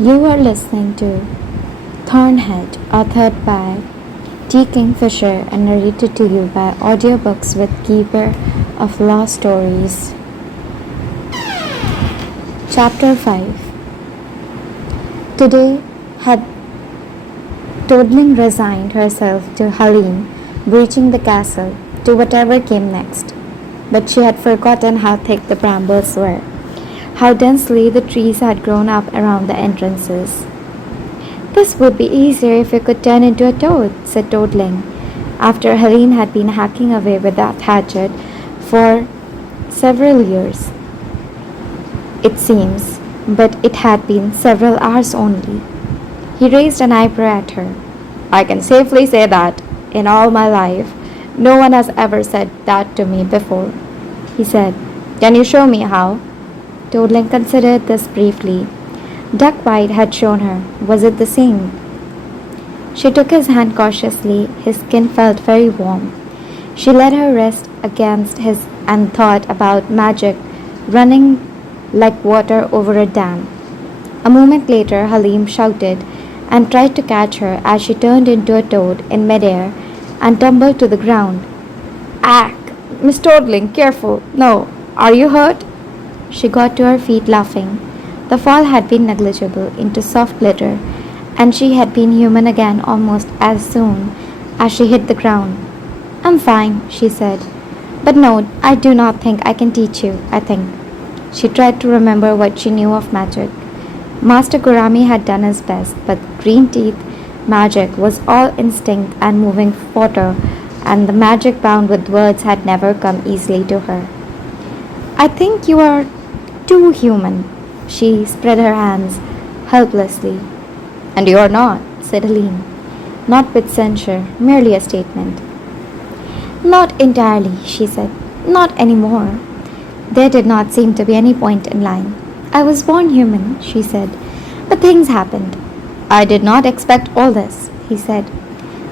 You are listening to Thornhead, authored by T. Kingfisher and narrated to you by Audiobooks with Keeper of Lost Stories. Chapter 5. Today had Toadling resigned herself to Helene breaching the castle, to whatever came next. But she had forgotten how thick the brambles were, how densely the trees had grown up around the entrances. "This would be easier if you could turn into a toad," said Toadling, after Helene had been hacking away with that hatchet for several years. It seems, but it had been several hours only. He raised an eyebrow at her. "I can safely say that, in all my life, no one has ever said that to me before," he said. "Can you show me how?" Toadling considered this briefly. Duck White had shown her. Was it the same? She took his hand cautiously. His skin felt very warm. She let her wrist against his and thought about magic running like water over a dam. A moment later, Halim shouted and tried to catch her as she turned into a toad in midair and tumbled to the ground. "Ack! Miss Toadling, careful! No! Are you hurt?" She got to her feet laughing. The fall had been negligible into soft glitter, and she had been human again almost as soon as she hit the ground. "I'm fine," she said. "But no, I do not think I can teach you, I think." She tried to remember what she knew of magic. Master Gurami had done his best, but green teeth magic was all instinct and moving water, and the magic bound with words had never come easily to her. "I think you are too human." She spread her hands helplessly. "And you are not," said Helene, not with censure, merely a statement. "Not entirely," she said. "Not any more." There did not seem to be any point in lying. "I was born human," she said, "but things happened." "I did not expect all this," he said,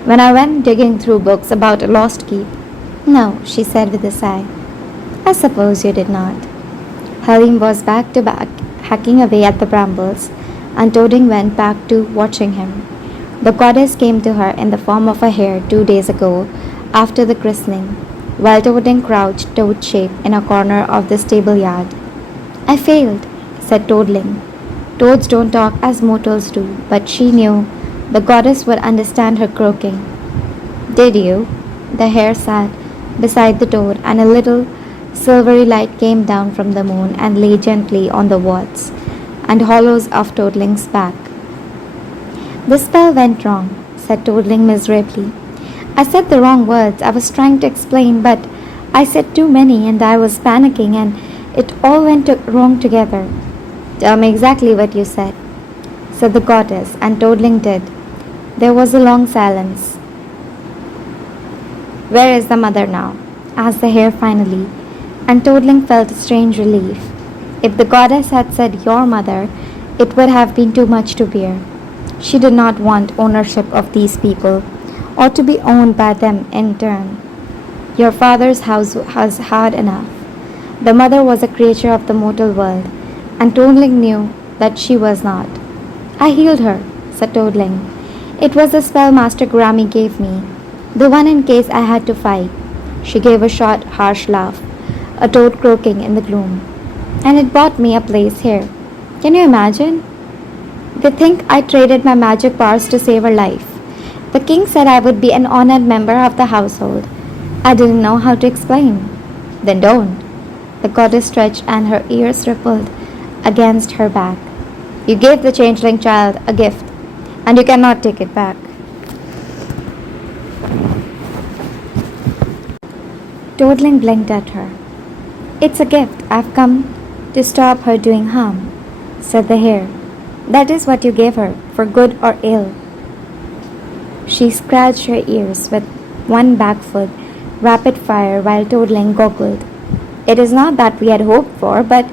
"when I went digging through books about a lost keep." "No," she said with a sigh. "I suppose you did not." Helene was back to back, hacking away at the brambles, and Toadling went back to watching him. The goddess came to her in the form of a hare 2 days ago, after the christening, while Toadling crouched toad-shaped in a corner of the stable yard. "I failed," said Toadling. Toads don't talk as mortals do, but she knew the goddess would understand her croaking. "Did you?" The hare sat beside the toad, and a little silvery light came down from the moon and lay gently on the warts and hollows of Toadling's back. "The spell went wrong," said Toadling miserably. "I said the wrong words. I was trying to explain, but I said too many, and I was panicking, and it all went wrong together." "Tell me exactly what you said," said the goddess, and Toadling did. There was a long silence. "Where is the mother now?" asked the hare finally, and Toadling felt a strange relief. If the goddess had said "your mother," it would have been too much to bear. She did not want ownership of these people, or to be owned by them in turn. Your father's house was hard enough. The mother was a creature of the mortal world, and Toadling knew that she was not. "I healed her," said Toadling. "It was the spell Master Gurami gave me, the one in case I had to fight." She gave a short, harsh laugh, a toad croaking in the gloom. "And it bought me a place here. Can you imagine? They think I traded my magic powers to save her life. The king said I would be an honored member of the household. I didn't know how to explain." "Then don't." The goddess stretched and her ears rippled against her back. "You gave the changeling child a gift, and you cannot take it back." Toadling blinked at her. "It's a gift. I've come to stop her doing harm," said the hare. "That is what you gave her, for good or ill." She scratched her ears with one back foot, rapid fire, while Toadling goggled. "It is not that we had hoped for, but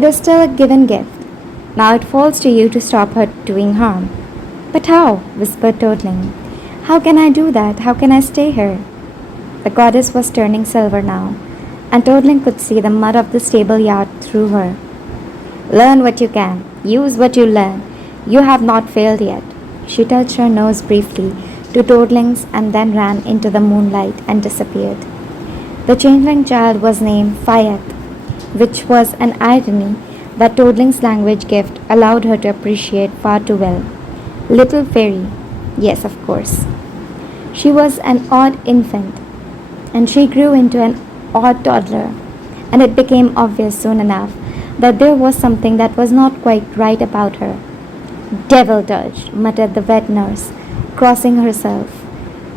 it is still a given gift. Now it falls to you to stop her doing harm." "But how?" whispered Toadling. "How can I do that? How can I stay here?" The goddess was turning silver now, and Toadling could see the mud of the stable yard through her. "Learn what you can. Use what you learn. You have not failed yet. She touched her nose briefly to Toadling's and then ran into the moonlight and disappeared. The changeling child was named Fayet, which was an irony that Toadling's language gift allowed her to appreciate far too well. Little fairy. Yes, of course. She was an odd infant, and she grew into an odd toddler, and it became obvious soon enough that there was something that was not quite right about her. Devil touched, muttered the wet nurse, crossing herself.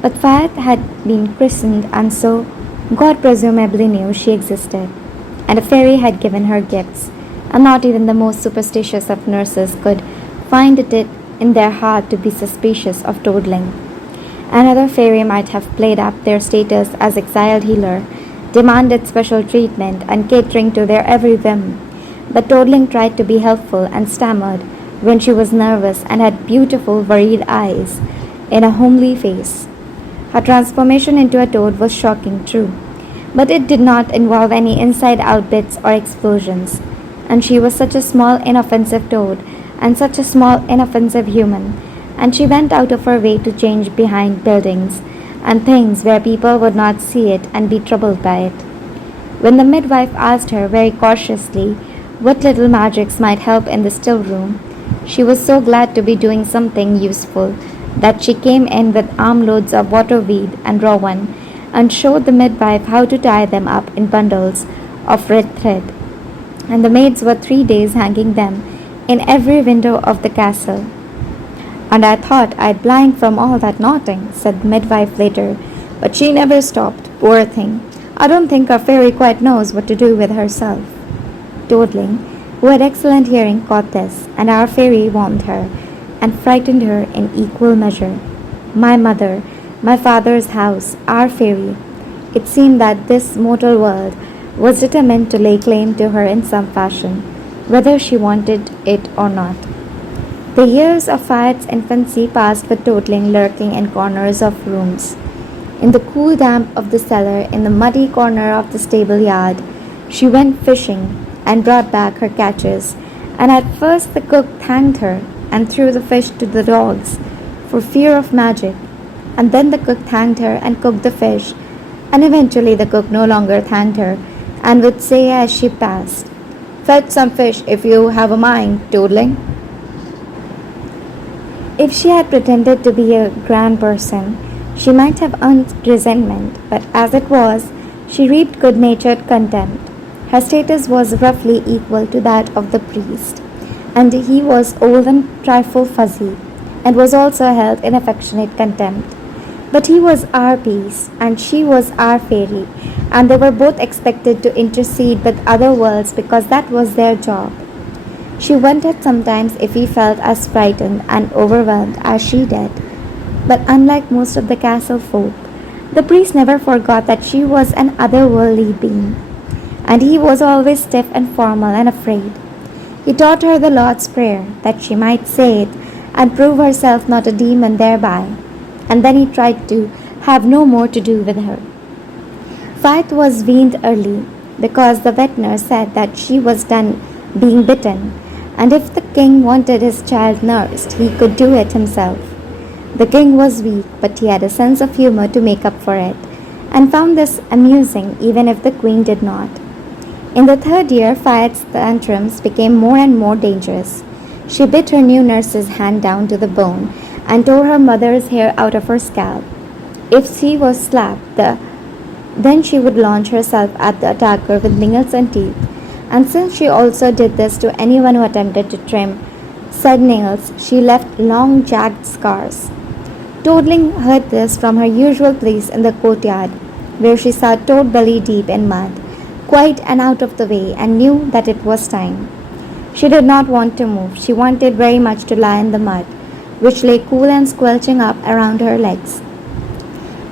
But Fayet had been christened, and so God presumably knew she existed, and a fairy had given her gifts, and not even the most superstitious of nurses could find it in their heart to be suspicious of Toadling. Another fairy might have played up their status as exiled healer, demanded special treatment and catering to their every whim, but Toadling tried to be helpful and stammered when she was nervous and had beautiful, worried eyes in a homely face. Her transformation into a toad was shocking, true, but it did not involve any inside-out bits or explosions, and she was such a small, inoffensive toad and such a small, inoffensive human, and she went out of her way to change behind buildings and things where people would not see it and be troubled by it. When the midwife asked her very cautiously what little magics might help in the still room, she was so glad to be doing something useful that she came in with armloads of waterweed and rowan and showed the midwife how to tie them up in bundles of red thread. And the maids were 3 days hanging them in every window of the castle. And I thought I'd blind from all that knotting, said the midwife later, but she never stopped, poor thing. I don't think our fairy quite knows what to do with herself. Toadling, who had excellent hearing, caught this, and our fairy warned her and frightened her in equal measure. My mother, my father's house, our fairy. It seemed that this mortal world was determined to lay claim to her in some fashion, whether she wanted it or not. The years of Fayet's infancy passed with Toadling lurking in corners of rooms, in the cool damp of the cellar, in the muddy corner of the stable yard. She went fishing and brought back her catches, and at first the cook thanked her and threw the fish to the dogs for fear of magic, and then the cook thanked her and cooked the fish, and eventually the cook no longer thanked her and would say as she passed, "Fetch some fish if you have a mind, Toadling." If she had pretended to be a grand person, she might have earned resentment, but as it was, she reaped good-natured contempt. Her status was roughly equal to that of the priest, and he was old and trifle fuzzy, and was also held in affectionate contempt. But he was our peace, and she was our fairy, and they were both expected to intercede with other worlds because that was their job. She wondered sometimes if he felt as frightened and overwhelmed as she did. But unlike most of the castle folk, the priest never forgot that she was an otherworldly being, and he was always stiff and formal and afraid. He taught her the Lord's Prayer, that she might say it and prove herself not a demon thereby, and then he tried to have no more to do with her. Fayet was weaned early, because the vet nurse said that she was done being bitten, and if the king wanted his child nursed, he could do it himself. The king was weak, but he had a sense of humor to make up for it, and found this amusing even if the queen did not. In the 3rd year, Fayet's tantrums became more and more dangerous. She bit her new nurse's hand down to the bone and tore her mother's hair out of her scalp. If she was slapped, then she would launch herself at the attacker with nails and teeth, and since she also did this to anyone who attempted to trim said nails, she left long jagged scars. Toadling heard this from her usual place in the courtyard, where she sat toad belly deep in mud, quiet and out of the way, and knew that it was time. She did not want to move. She wanted very much to lie in the mud, which lay cool and squelching up around her legs.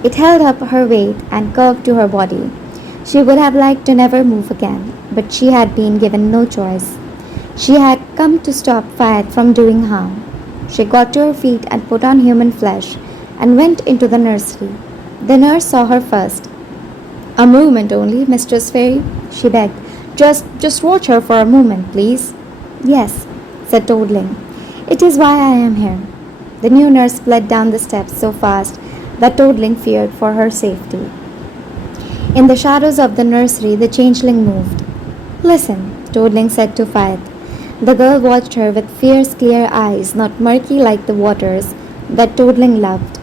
It held up her weight and curved to her body. She would have liked to never move again, but she had been given no choice. She had come to stop Fayet from doing harm. She got to her feet and put on human flesh and went into the nursery. The nurse saw her first. "A moment only, Mistress Fairy," she begged. Just watch her for a moment, please." "Yes," said Toadling. It is why I am here. The new nurse fled down the steps so fast that Toadling feared for her safety. In the shadows of the nursery, the changeling moved. Listen, Toadling said to Faith. The girl watched her with fierce, clear eyes, not murky like the waters that Toadling loved.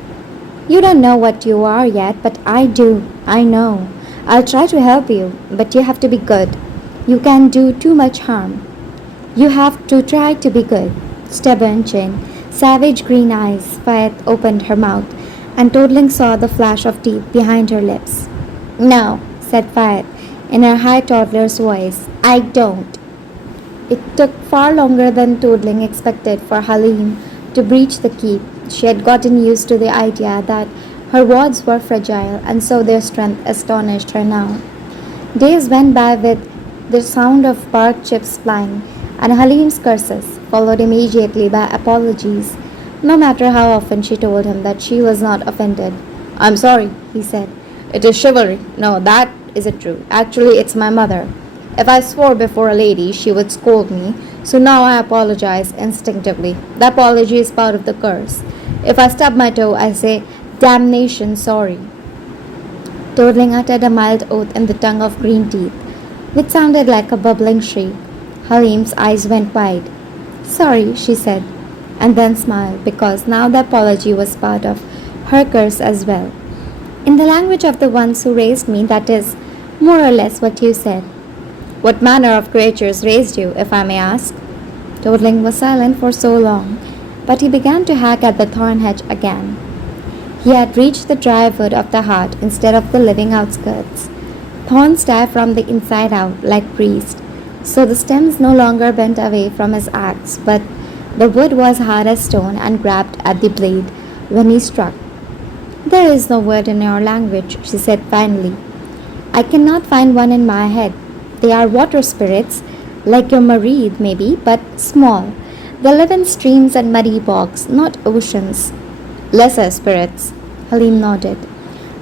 You don't know what you are yet, but I do. I know. I'll try to help you, but you have to be good. You can't do too much harm. You have to try to be good. Stubborn chin, savage green eyes. Faith opened her mouth, and Toadling saw the flash of teeth behind her lips. No, said Faith in her high toddler's voice. I don't. It took far longer than Toadling expected for Halim to breach the keep. She had gotten used to the idea that her wards were fragile, and so their strength astonished her now. Days went by with the sound of bark chips flying, and Halim's curses, followed immediately by apologies, no matter how often she told him that she was not offended. I'm sorry, he said. It is chivalry. No, that isn't true. Actually, it's my mother. If I swore before a lady, she would scold me, so now I apologize instinctively. The apology is part of the curse. If I stub my toe, I say, damnation, sorry. Toadling uttered a mild oath in the tongue of green teeth, which sounded like a bubbling shriek. Halim's eyes went wide. Sorry, she said, and then smiled, because now the apology was part of her curse as well. In the language of the ones who raised me, that is more or less what you said. What manner of creatures raised you, if I may ask? Toadling was silent for so long, but he began to hack at the thorn hedge again. He had reached the dry wood of the heart instead of the living outskirts. Thorns die from the inside out, like priests, so the stems no longer bent away from his axe, but the wood was hard as stone and grabbed at the blade when he struck. There is no word in your language, she said finally. I cannot find one in my head. They are water spirits, like your Mareed maybe, but small. They live in streams and muddy bogs, not oceans. Lesser spirits, Halim nodded.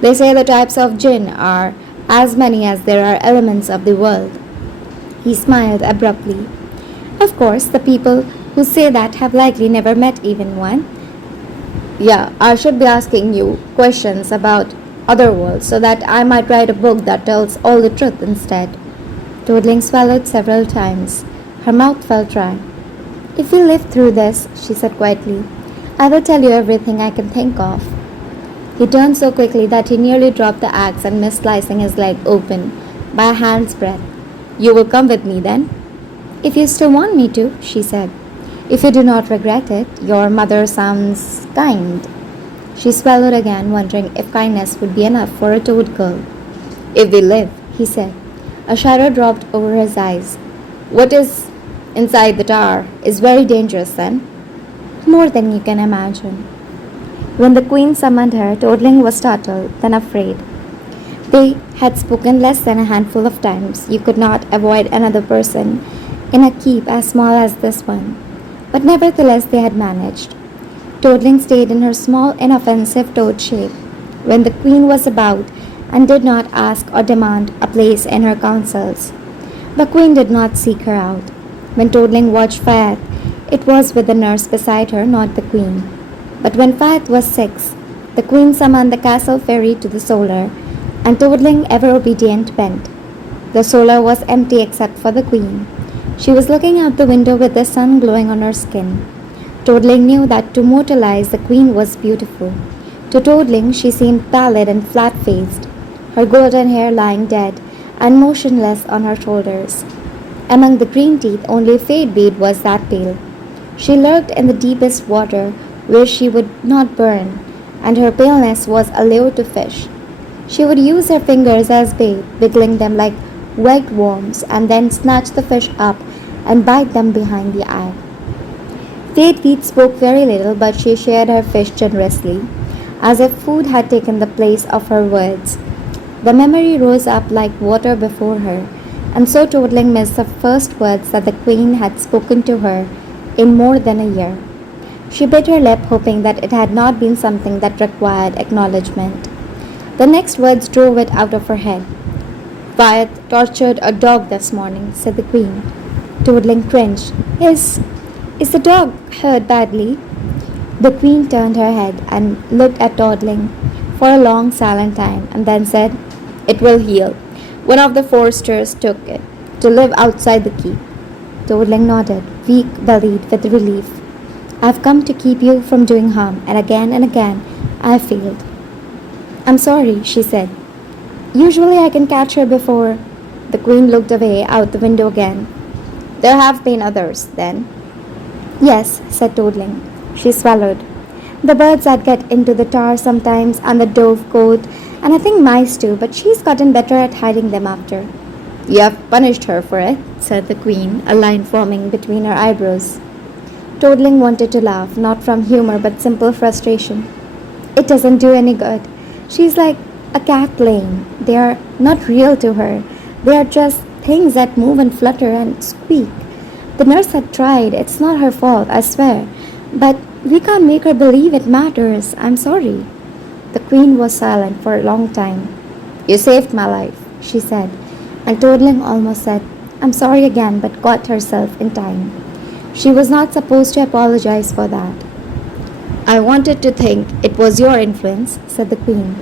They say the types of jinn are as many as there are elements of the world. He smiled abruptly. Of course, the people who say that have likely never met even one. Yeah, I should be asking you questions about other worlds so that I might write a book that tells all the truth instead. Toadling swallowed several times. Her mouth felt dry. If we live through this, she said quietly, I will tell you everything I can think of. He turned so quickly that he nearly dropped the axe and missed slicing his leg open by a hand's breadth. You will come with me then? If you still want me to, she said. If you do not regret it, your mother sounds kind. She swallowed again, wondering if kindness would be enough for a toad girl. If we live, he said. A shadow dropped over his eyes. What is inside the tower is very dangerous then. More than you can imagine. When the queen summoned her, Toadling was startled, then afraid. They had spoken less than a handful of times. You could not avoid another person in a keep as small as this one. But nevertheless they had managed. Toadling stayed in her small, inoffensive toad shape when the queen was about and did not ask or demand a place in her councils. The queen did not seek her out. When Toadling watched Faith, it was with the nurse beside her, not the queen. But when Faith was 6, the queen summoned the castle fairy to the solar, and Toadling, ever obedient, went. The solar was empty except for the queen. She was looking out the window with the sun glowing on her skin. Toadling knew that to mortal eyes the queen was beautiful. To Toadling she seemed pallid and flat-faced, her golden hair lying dead and motionless on her shoulders. Among the green teeth only Fadebead was that pale. She lurked in the deepest water where she would not burn, and her paleness was a lure to fish. She would use her fingers as bait, wiggling them like white worms, and then snatch the fish up and bite them behind the eye. Fadebead spoke very little, but she shared her fish generously, as if food had taken the place of her words. The memory rose up like water before her, and so Toadling missed the first words that the queen had spoken to her in more than a year. She bit her lip, hoping that it had not been something that required acknowledgement. The next words drove it out of her head. Wyatt tortured a dog this morning, said the queen. Toadling cringed. Is Is the dog hurt badly? The queen turned her head and looked at Dodling for a long silent time and then said, "It will heal. One of the foresters took it to live outside the keep." Dodling nodded, weak-bellied with relief. "I've come to keep you from doing harm, and again I've failed." "I'm sorry," she said. "Usually I can catch her before—" The queen looked away out the window again. "There have been others, then?" "Yes," said Dodling. She swallowed. "The birds that get into the tar sometimes, and the dove-cote, and I think mice too, but she's gotten better at hiding them after." "You have punished her for it," said the queen, a line forming between her eyebrows. Dodling wanted to laugh, not from humor but simple frustration. "It doesn't do any good. She's like a cat playing. They are not real to her. They are just things that move and flutter and squeak. The nurse had tried. It's not her fault, I swear. But we can't make her believe it matters. I'm sorry." The queen was silent for a long time. "You saved my life," she said, and Dodling almost said, "I'm sorry" again, but caught herself in time. She was not supposed to apologize for that. "I wanted to think it was your influence," said the queen.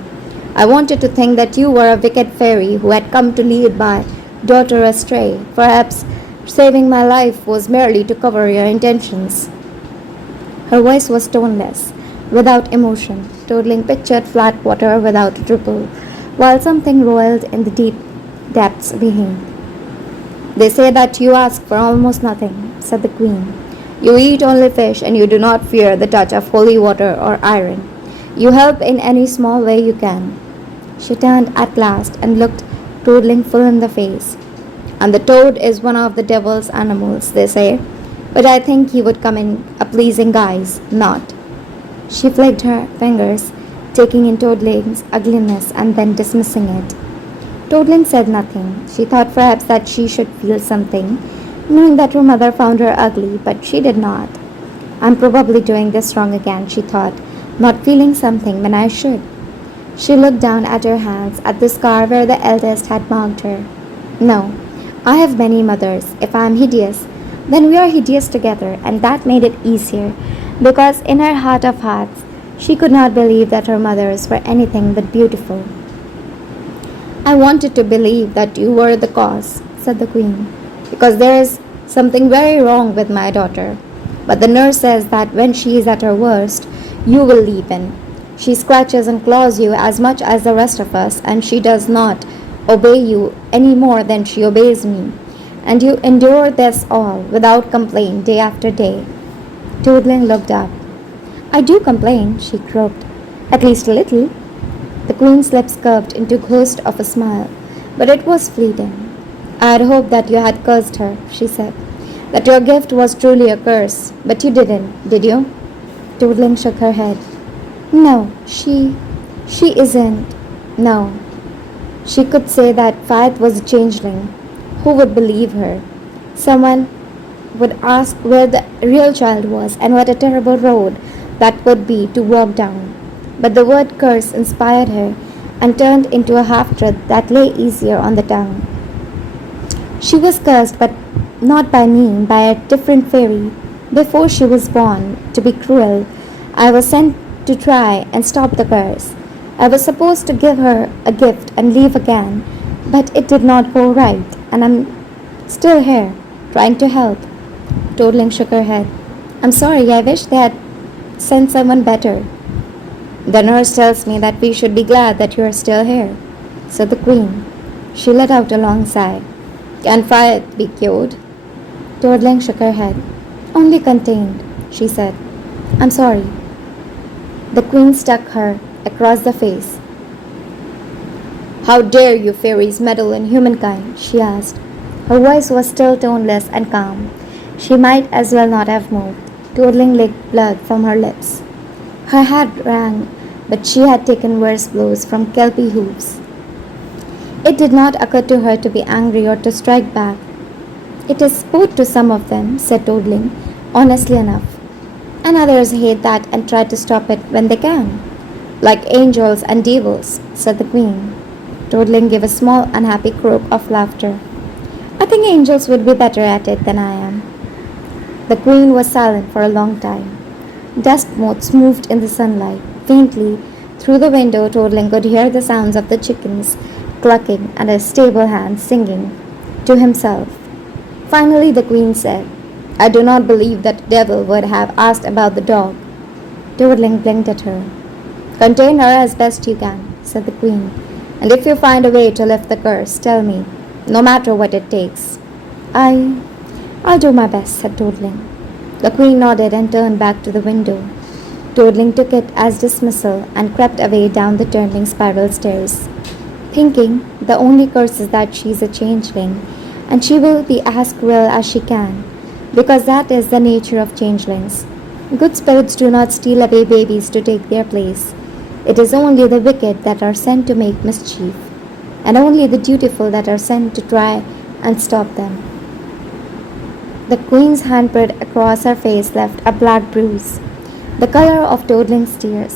"I wanted to think that you were a wicked fairy who had come to lead my daughter astray. Perhaps saving my life was merely to cover your intentions." Her voice was toneless, without emotion. Dodling pictured flat water without a ripple, while something roiled in the deep depths beneath. "They say that you ask for almost nothing," said the queen. "You eat only fish, and you do not fear the touch of holy water or iron. You help in any small way you can." She turned at last and looked Dodling full in the face. "And the toad is one of the devil's animals, they say. But I think he would come in a pleasing guise, not." She flicked her fingers, taking in Dodling's ugliness and then dismissing it. Dodling said nothing. She thought perhaps that she should feel something, knowing that her mother found her ugly, but she did not. "I'm probably doing this wrong again," she thought, "not feeling something when I should." She looked down at her hands, at the scar where the eldest had marked her. "No, I have many mothers. If I am hideous, then we are hideous together," and that made it easier, because in her heart of hearts, she could not believe that her mothers were anything but beautiful. "I wanted to believe that you were the cause," said the queen, "because there is something very wrong with my daughter. But the nurse says that when she is at her worst, you will leap in. She scratches and claws you as much as the rest of us, and she does not obey you any more than she obeys me. And you endure this all without complaint day after day." Dodling looked up. "I do complain," she croaked. "At least a little." The queen's lips curved into a ghost of a smile, but it was fleeting. "I had hoped that you had cursed her," she said, "that your gift was truly a curse, but you didn't, did you?" Dodling shook her head. "No, she isn't. No." She could say that Faith was a changeling. Who would believe her? Someone would ask where the real child was and what a terrible road that would be to walk down. But the word curse inspired her and turned into a half-truth that lay easier on the tongue. She was cursed, but not by me, by a different fairy. Before she was born, to be cruel, I was sent to try and stop the curse. I was supposed to give her a gift and leave again, but it did not go right, and I'm still here, trying to help." Dodling shook her head. "I'm sorry, I wish they had sent someone better." "The nurse tells me that we should be glad that you are still here," said the queen. She let out a long sigh. "Can fire be cured?" Dodling shook her head. "Only contained," she said. "I'm sorry." The queen struck her across the face. "How dare you fairies meddle in humankind?" she asked. Her voice was still toneless and calm. She might as well not have moved. Dodling licked blood from her lips. Her heart rang, but she had taken worse blows from kelpie hoofs. It did not occur to her to be angry or to strike back. "It is sport to some of them," said Dodling, honestly enough. "And others hate that and try to stop it when they can." "Like angels and devils," said the queen. Dodling gave a small unhappy croak of laughter. "I think angels would be better at it than I am." The queen was silent for a long time. Dust motes moved in the sunlight. Faintly, through the window, Toadling could hear the sounds of the chickens clucking and a stable hand singing to himself. Finally, the queen said, "I do not believe that the devil would have asked about the dog." Toadling blinked at her. "Contain her as best you can," said the queen, "and if you find a way to lift the curse, tell me, no matter what it takes." I'll do my best," said Toadling. The queen nodded and turned back to the window. Toadling took it as dismissal and crept away down the turning spiral stairs, thinking the only curse is that she is a changeling, and she will be as cruel as she can, because that is the nature of changelings. Good spirits do not steal away babies to take their place. It is only the wicked that are sent to make mischief, and only the dutiful that are sent to try and stop them. The queen's handprint across her face left a black bruise, the color of Toadling's tears.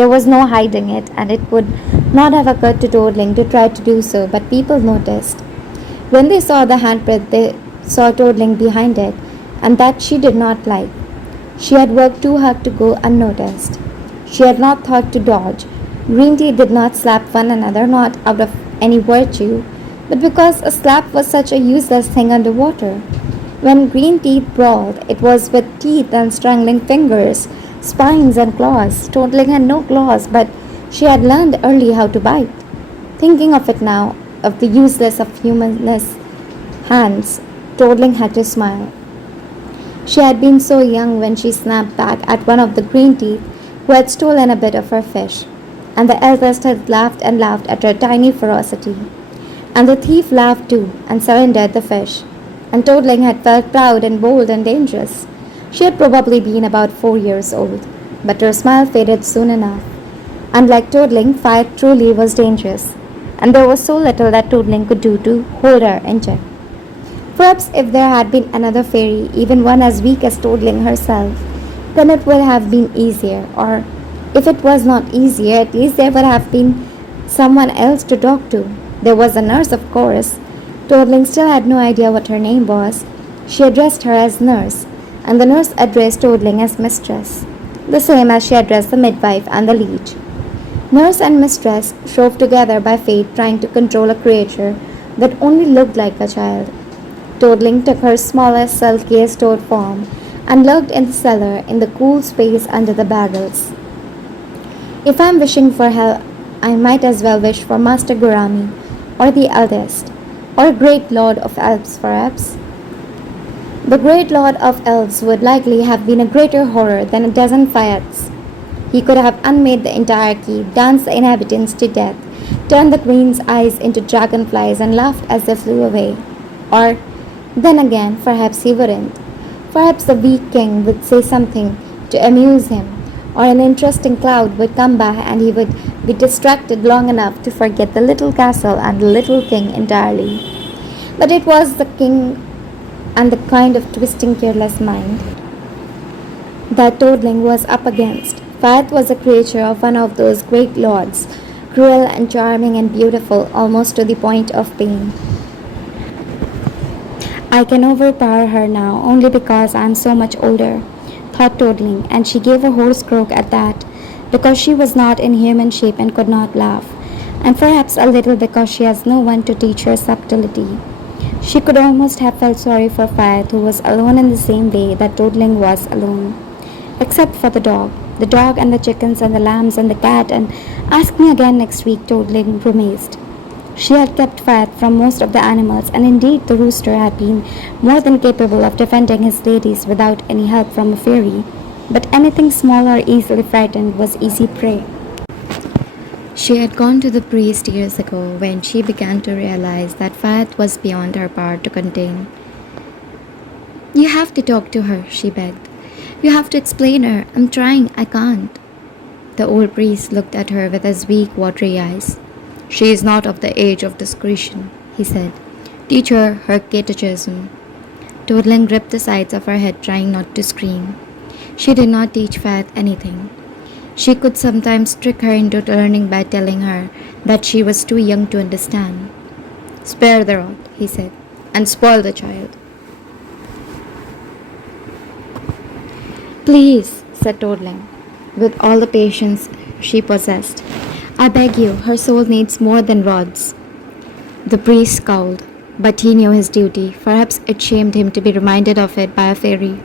There was no hiding it, and it would not have occurred to Toadling to try to do so, but people noticed. When they saw the handprint, they saw Toadling behind it, and that she did not like. She had worked too hard to go unnoticed. She had not thought to dodge. Green Tea did not slap one another, not out of any virtue, but because a slap was such a useless thing underwater. When Green Teeth brawled, it was with teeth and strangling fingers, spines and claws. Toadling had no claws, but she had learned early how to bite. Thinking of it now, of the useless of humanless hands, Toadling had to smile. She had been so young when she snapped back at one of the green teeth who had stolen a bit of her fish, and the eldest had laughed and laughed at her tiny ferocity. And the thief laughed too, and surrendered the fish, and Toadling had felt proud and bold and dangerous. She had probably been about 4 years old, but her smile faded soon enough. Unlike Toadling, Fire truly was dangerous, and there was so little that Toadling could do to hold her in check. Perhaps if there had been another fairy, even one as weak as Toadling herself, then it would have been easier, or if it was not easier, at least there would have been someone else to talk to. There was a nurse, of course. Toadling still had no idea what her name was. She addressed her as nurse, and the nurse addressed Toadling as mistress, the same as she addressed the midwife and the leech. Nurse and mistress strove together by fate, trying to control a creature that only looked like a child. Toadling took her smallest, silkiest toad form and lurked in the cellar in the cool space under the barrels. If I am wishing for hell, I might as well wish for Master Gurami, or the eldest, or great lord of elves, perhaps. The great lord of elves would likely have been a greater horror than a dozen Fayats. He could have unmade the entire keep, danced the inhabitants to death, turned the queen's eyes into dragonflies, and laughed as they flew away. Or, then again, perhaps he wouldn't. Perhaps the weak king would say something to amuse him, or an interesting cloud would come by and he would be distracted long enough to forget the little castle and the little king entirely. But it was the king and the kind of twisting, careless mind that Toadling was up against. Fayat was a creature of one of those great lords, cruel and charming and beautiful almost to the point of pain. I can overpower her now only because I am so much older, thought Toadling, and she gave a hoarse croak at that, because she was not in human shape and could not laugh, and perhaps a little because she has no one to teach her subtlety. She could almost have felt sorry for Fayat, who was alone in the same way that Toadling was alone, except for the dog and the chickens and the lambs and the cat, and ask me again next week, Toadling promised. She had kept Fayat from most of the animals, and indeed the rooster had been more than capable of defending his ladies without any help from a fairy, but anything small or easily frightened was easy prey. She had gone to the priest years ago when she began to realize that Fayat was beyond her power to contain. "You have to talk to her," she begged. "You have to explain her. I'm trying. I can't." The old priest looked at her with his weak, watery eyes. "She is not of the age of discretion," he said. "Teach her her catechism." Toadling gripped the sides of her head, trying not to scream. She did not teach Fayat anything. She could sometimes trick her into learning by telling her that she was too young to understand. "Spare the rod," he said, "and spoil the child." Please, said Toadling, with all the patience she possessed. I beg you, her soul needs more than rods. The priest scowled, but he knew his duty. Perhaps it shamed him to be reminded of it by a fairy.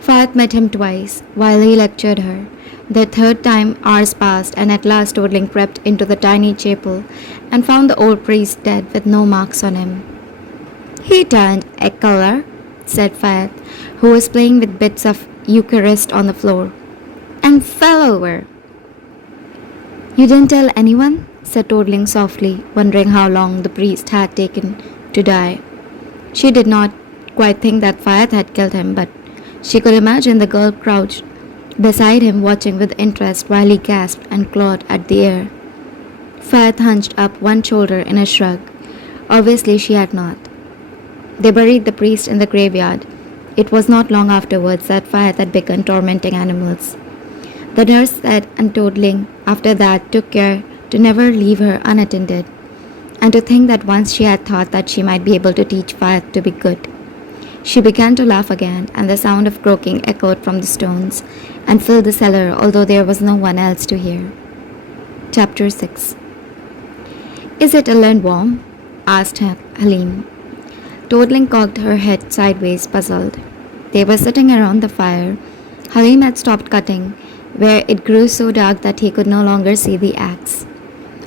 Fayed met him twice, while he lectured her. The third time hours passed, and at last Toadling crept into the tiny chapel and found the old priest dead with no marks on him. He turned a color, said Fayed, who was playing with bits of Eucharist on the floor, and fell over. You didn't tell anyone? Said Toadling softly, wondering how long the priest had taken to die. She did not quite think that Fayed had killed him, but she could imagine the girl crouched beside him watching with interest while he gasped and clawed at the air. Fayed hunched up one shoulder in a shrug. Obviously she had not. They buried the priest in the graveyard. It was not long afterwards that Fayed had begun tormenting animals. The nurse said, and Toadling after that took care to never leave her unattended, and to think that once she had thought that she might be able to teach Fayed to be good. She began to laugh again, and the sound of croaking echoed from the stones and filled the cellar, although there was no one else to hear. Chapter 6. Is it ill and warm? Asked Halim. Toadling cocked her head sideways, puzzled. They were sitting around the fire. Halim had stopped cutting, where it grew so dark that he could no longer see the axe.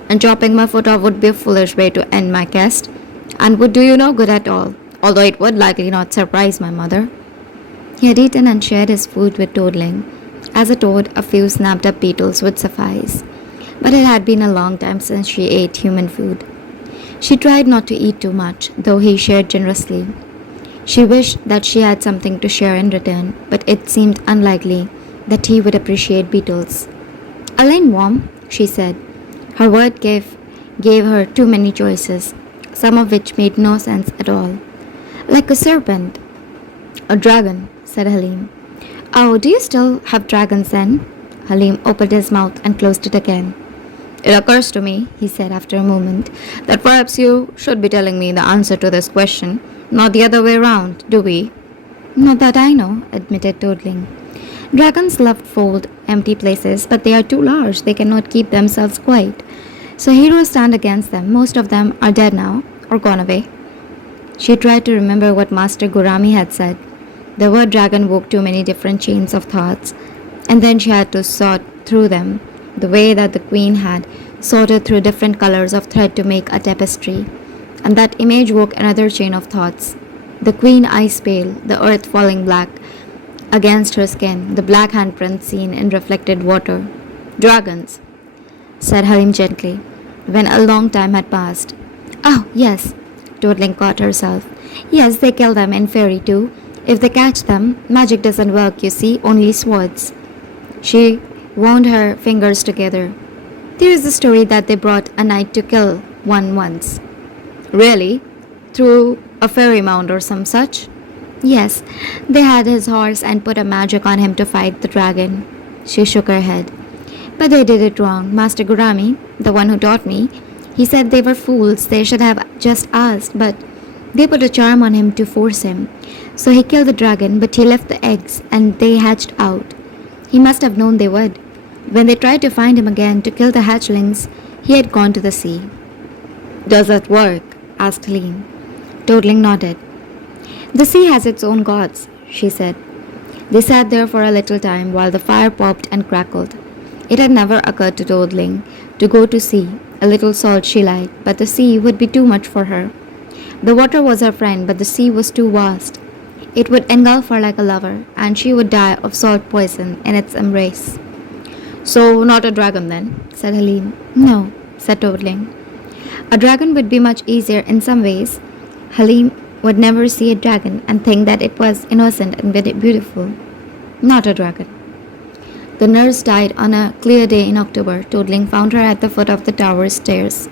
And chopping my foot off would be a foolish way to end my quest, and would do you no good at all, although it would likely not surprise my mother. He had eaten and shared his food with Toadling. As a toad, a few snapped up beetles would suffice, but it had been a long time since she ate human food. She tried not to eat too much, though he shared generously. She wished that she had something to share in return, but it seemed unlikely that he would appreciate beetles. Elaine warm, she said. Her word gave her too many choices, some of which made no sense at all. Like a serpent. A dragon, said Halim. Oh, do you still have dragons then? Halim opened his mouth and closed it again. It occurs to me, he said after a moment, that perhaps you should be telling me the answer to this question, not the other way round, do we? Not that I know, admitted Toadling. Dragons love fold empty places, but they are too large. They cannot keep themselves quiet. So heroes stand against them. Most of them are dead now, or gone away. She tried to remember what Master Gurami had said. The word dragon woke too many different chains of thoughts, and then she had to sort through them, the way that the queen had sorted through different colors of thread to make a tapestry. And that image woke another chain of thoughts. The queen ice pale, the earth falling black against her skin, the black handprints seen in reflected water. Dragons, said Halim gently, when a long time had passed. Oh, yes, Toadling caught herself. Yes, they kill them in fairy too. If they catch them, magic doesn't work, you see, only swords. She wound her fingers together. There is a story that they brought a knight to kill one once. Really? Through a fairy mound or some such? Yes, they had his horse and put a magic on him to fight the dragon. She shook her head. But they did it wrong. Master Gurami, the one who taught me, he said they were fools. They should have just asked, but they put a charm on him to force him. So he killed the dragon, but he left the eggs and they hatched out. He must have known they would. When they tried to find him again to kill the hatchlings, he had gone to the sea. Does that work? Asked Helene. Toadling nodded. The sea has its own gods, she said. They sat there for a little time while the fire popped and crackled. It had never occurred to Toadling to go to sea. A little salt she liked, but the sea would be too much for her. The water was her friend, but the sea was too vast. It would engulf her like a lover, and she would die of salt poison in its embrace. So, not a dragon then, said Helene. No, said Toadling. A dragon would be much easier in some ways. Helene would never see a dragon and think that it was innocent and beautiful. Not a dragon. The nurse died on a clear day in October. Toadling found her at the foot of the tower stairs,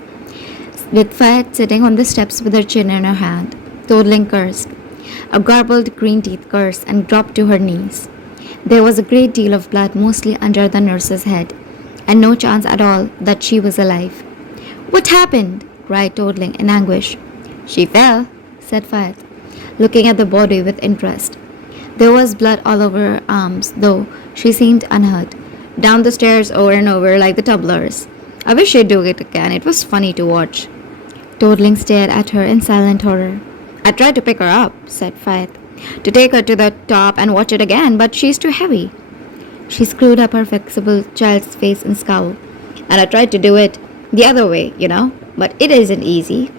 with Fayed sitting on the steps with her chin in her hand. Toadling cursed, a garbled green teeth curse, and dropped to her knees. There was a great deal of blood, mostly under the nurse's head, and no chance at all that she was alive. What happened? Cried Toadling in anguish. She fell, said Fayed, looking at the body with interest. There was blood all over her arms, though she seemed unhurt. Down the stairs over and over like the tumblers. I wish she'd do it again. It was funny to watch. Toadling stared at her in silent horror. I tried to pick her up, said Faith, to take her to the top and watch it again, but she's too heavy. She screwed up her flexible child's face and scowled. And I tried to do it the other way, but it isn't easy.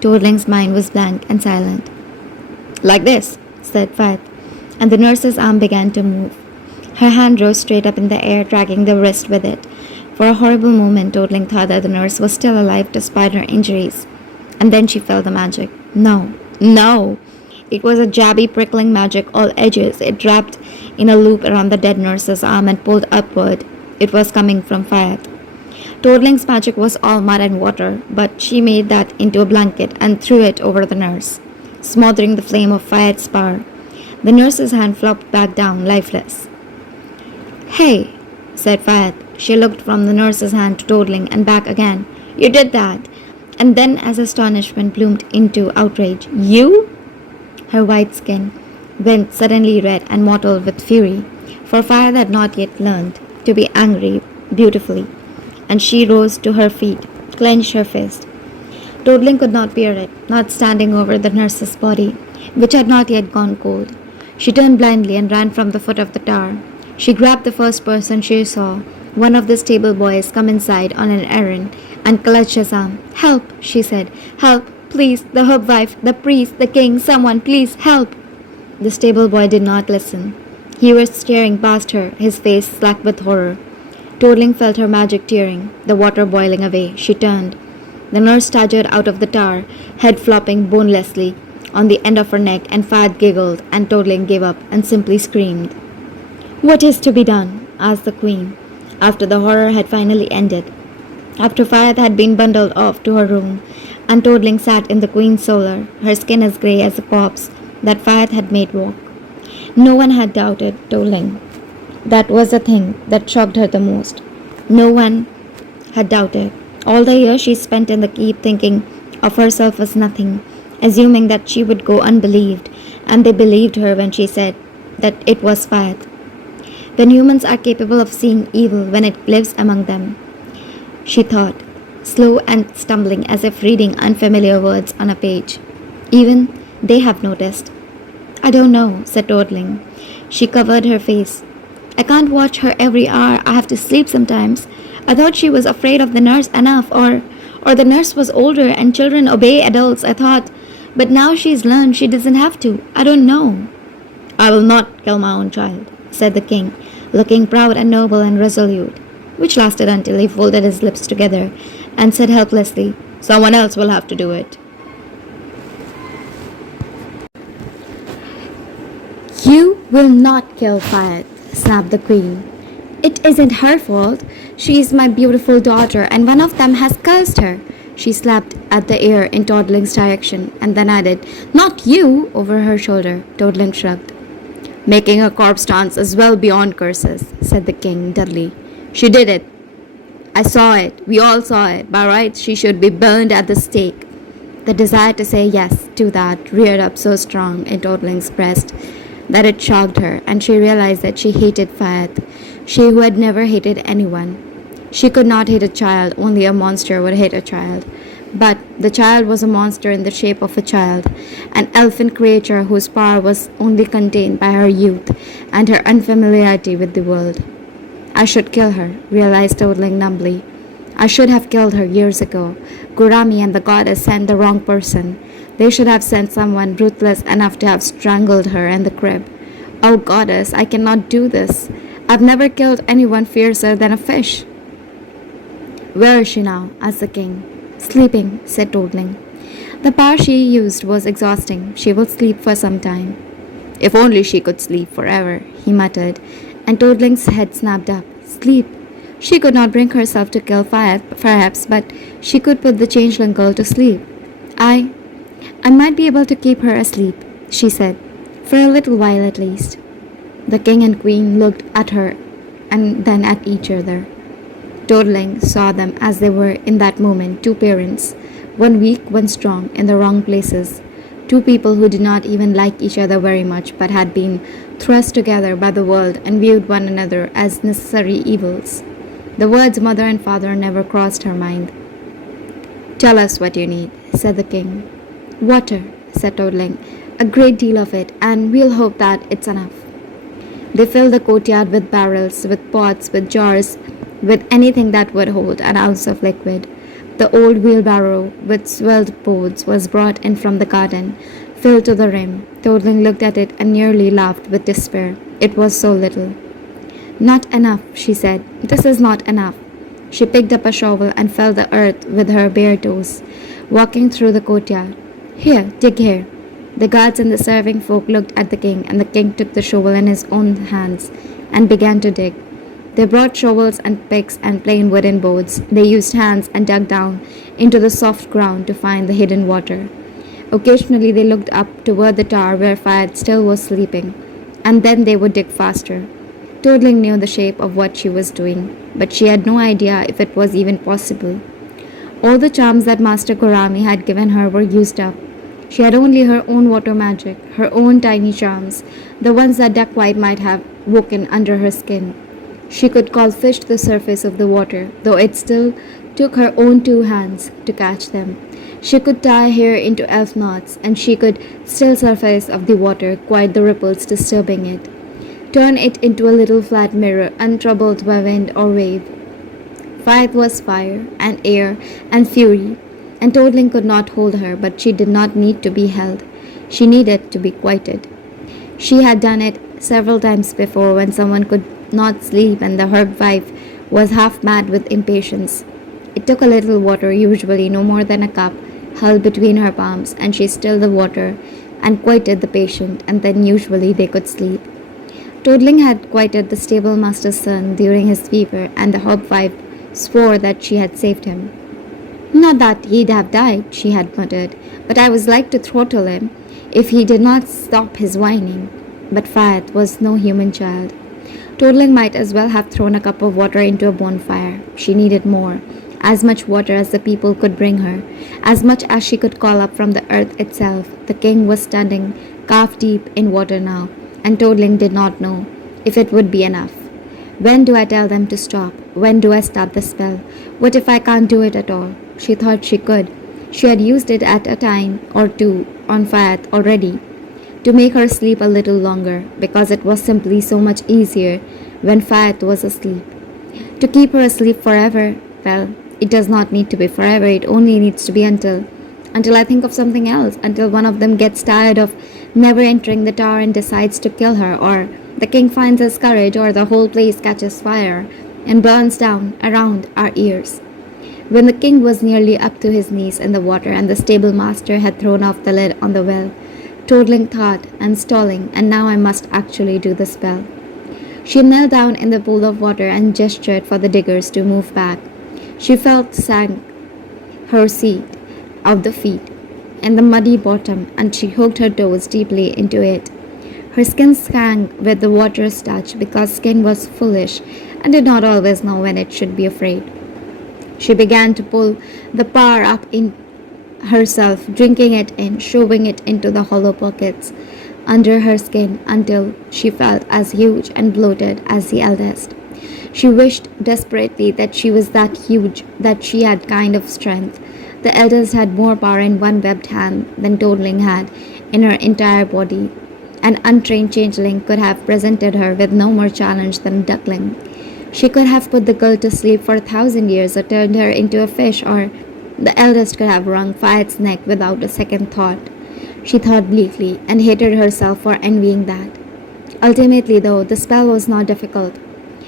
Toadling's mind was blank and silent. Like this, said Faith, and the nurse's arm began to move. Her hand rose straight up in the air, dragging the wrist with it. For a horrible moment, Toadling thought that the nurse was still alive despite her injuries. And then she felt the magic. No, no! It was a jabby, prickling magic, all edges. It wrapped in a loop around the dead nurse's arm and pulled upward. It was coming from Faith. Toadling's magic was all mud and water, but she made that into a blanket and threw it over the nurse, smothering the flame of Faith's power. The nurse's hand flopped back down, lifeless. Hey, said Faith. She looked from the nurse's hand to Toadling and back again. You did that. And then, as astonishment bloomed into outrage, you? Her white skin went suddenly red and mottled with fury, for Faith had not yet learned to be angry beautifully, and she rose to her feet, clenched her fist. Toadling could not bear it, not standing over the nurse's body, which had not yet gone cold. She turned blindly and ran from the foot of the tower. She grabbed the first person she saw, one of the stable boys, come inside on an errand, and clutched his arm. Help, she said. Help, please, the housewife, the priest, the king, someone, please, help. The stable boy did not listen. He was staring past her, his face slack with horror. Toadling felt her magic tearing, the water boiling away. She turned. The nurse staggered out of the tower, head flopping bonelessly on the end of her neck, and Faith giggled, and Toadling gave up and simply screamed. What is to be done? Asked the queen, after the horror had finally ended. After Faith had been bundled off to her room, and Toadling sat in the queen's solar, her skin as grey as a corpse that Faith had made walk. No one had doubted Toadling. That was the thing that shocked her the most. No one had doubted. All the years she spent in the keep thinking of herself as nothing, assuming that she would go unbelieved, and they believed her when she said that it was Faith. When humans are capable of seeing evil when it lives among them, she thought, slow and stumbling as if reading unfamiliar words on a page. Even they have noticed. I don't know, said Toadling. She covered her face. I can't watch her every hour. I have to sleep sometimes. I thought she was afraid of the nurse enough, or the nurse was older and children obey adults, I thought. But now she's learned she doesn't have to. I don't know. I will not kill my own child, said the king, looking proud and noble and resolute, which lasted until he folded his lips together and said helplessly, someone else will have to do it. You will not kill Faith, snapped the queen. It isn't her fault. She is my beautiful daughter, and one of them has cursed her. She slapped at the air in Toadling's direction, and then added, not you, over her shoulder. Toadling shrugged. Making a corpse dance is well beyond curses, said the king dully. She did it. I saw it. We all saw it. By rights, she should be burned at the stake. The desire to say yes to that reared up so strong in Toadling's breast that it shocked her, and she realized that she hated Faith, she who had never hated anyone. She could not hate a child, only a monster would hate a child. But the child was a monster in the shape of a child, an elfin creature whose power was only contained by her youth and her unfamiliarity with the world. I should kill her, realized Toadling numbly. I should have killed her years ago. Gurami and the goddess sent the wrong person. They should have sent someone ruthless enough to have strangled her in the crib. Oh, goddess, I cannot do this. I've never killed anyone fiercer than a fish. Where is she now? Asked the king. Sleeping, said Toadling. The power she used was exhausting. She will sleep for some time. If only she could sleep forever, he muttered, and Toadling's head snapped up. Sleep. She could not bring herself to kill Faith, perhaps, but she could put the changeling girl to sleep. I might be able to keep her asleep, she said, for a little while at least. The king and queen looked at her and then at each other. Toadling saw them as they were in that moment, two parents, one weak, one strong, in the wrong places, Two people who did not even like each other very much but had been thrust together by the world and viewed one another as necessary evils. The words mother and father never crossed her mind. "Tell us what you need," said the king. "Water," said Toadling. "A great deal of it, and we'll hope that it's enough." They filled the courtyard with barrels, with pots, with jars, with anything that would hold an ounce of liquid. The old wheelbarrow with swelled boards was brought in from the garden, filled to the rim. Toadling looked at it and nearly laughed with despair. It was so little. "Not enough," she said. "This is not enough." She picked up a shovel and felt the earth with her bare toes, walking through the courtyard. "Here, dig here." The guards and the serving folk looked at the king, and the king took the shovel in his own hands and began to dig. They brought shovels and picks and plain wooden boards. They used hands and dug down into the soft ground to find the hidden water. Occasionally they looked up toward the tower where Fayed still was sleeping, and then they would dig faster. Toadling knew the shape of what she was doing, but she had no idea if it was even possible. All the charms that Master Kurami had given her were used up. She had only her own water magic, her own tiny charms, the ones that Duckwhite might have woken under her skin. She could call fish to the surface of the water, though it still took her own two hands to catch them. She could tie hair into elf knots, and she could still surface of the water, quiet the ripples disturbing it, turn it into a little flat mirror, untroubled by wind or wave. Faith was fire and air and fury, and Toadling could not hold her, but she did not need to be held. She needed to be quieted. She had done it several times before when someone could not sleep and the herb wife was half mad with impatience. It took a little water, usually no more than a cup, held between her palms, and she stilled the water and quieted the patient, and then usually they could sleep. Toadling had quieted the stable master's son during his fever, and the herb wife swore that she had saved him. "Not that he'd have died," she had muttered, "but I was like to throttle him if he did not stop his whining." But Fayed was no human child. Toadling might as well have thrown a cup of water into a bonfire. She needed more, as much water as the people could bring her, as much as she could call up from the earth itself. The king was standing calf deep in water now, and Toadling did not know if it would be enough. When do I tell them to stop? When do I start the spell? What if I can't do it at all? She thought she could. She had used it at a time or two on Fayed already, to make her sleep a little longer, because it was simply so much easier when Fayed was asleep. To keep her asleep forever, well, it does not need to be forever, it only needs to be until I think of something else, until one of them gets tired of never entering the tower and decides to kill her, or the king finds his courage, or the whole place catches fire and burns down around our ears. When the king was nearly up to his knees in the water and the stable master had thrown off the lid on the well, Toadling thought, "I'm stalling, and now I must actually do the spell." She knelt down in the pool of water and gestured for the diggers to move back. She felt sank her seat of the feet and the muddy bottom, and she hooked her toes deeply into it. Her skin sang with the water's touch, because skin was foolish and did not always know when it should be afraid. She began to pull the power up in herself, drinking it in, shoving it into the hollow pockets under her skin until she felt as huge and bloated as the eldest. She wished desperately that she was that huge, that she had kind of strength. The eldest had more power in one webbed hand than Toadling had in her entire body. An untrained changeling could have presented her with no more challenge than a duckling. She could have put the girl to sleep for 1,000 years, or turned her into a fish, or the eldest could have wrung Fayed's neck without a second thought. She thought bleakly, and hated herself for envying that. Ultimately, though, the spell was not difficult.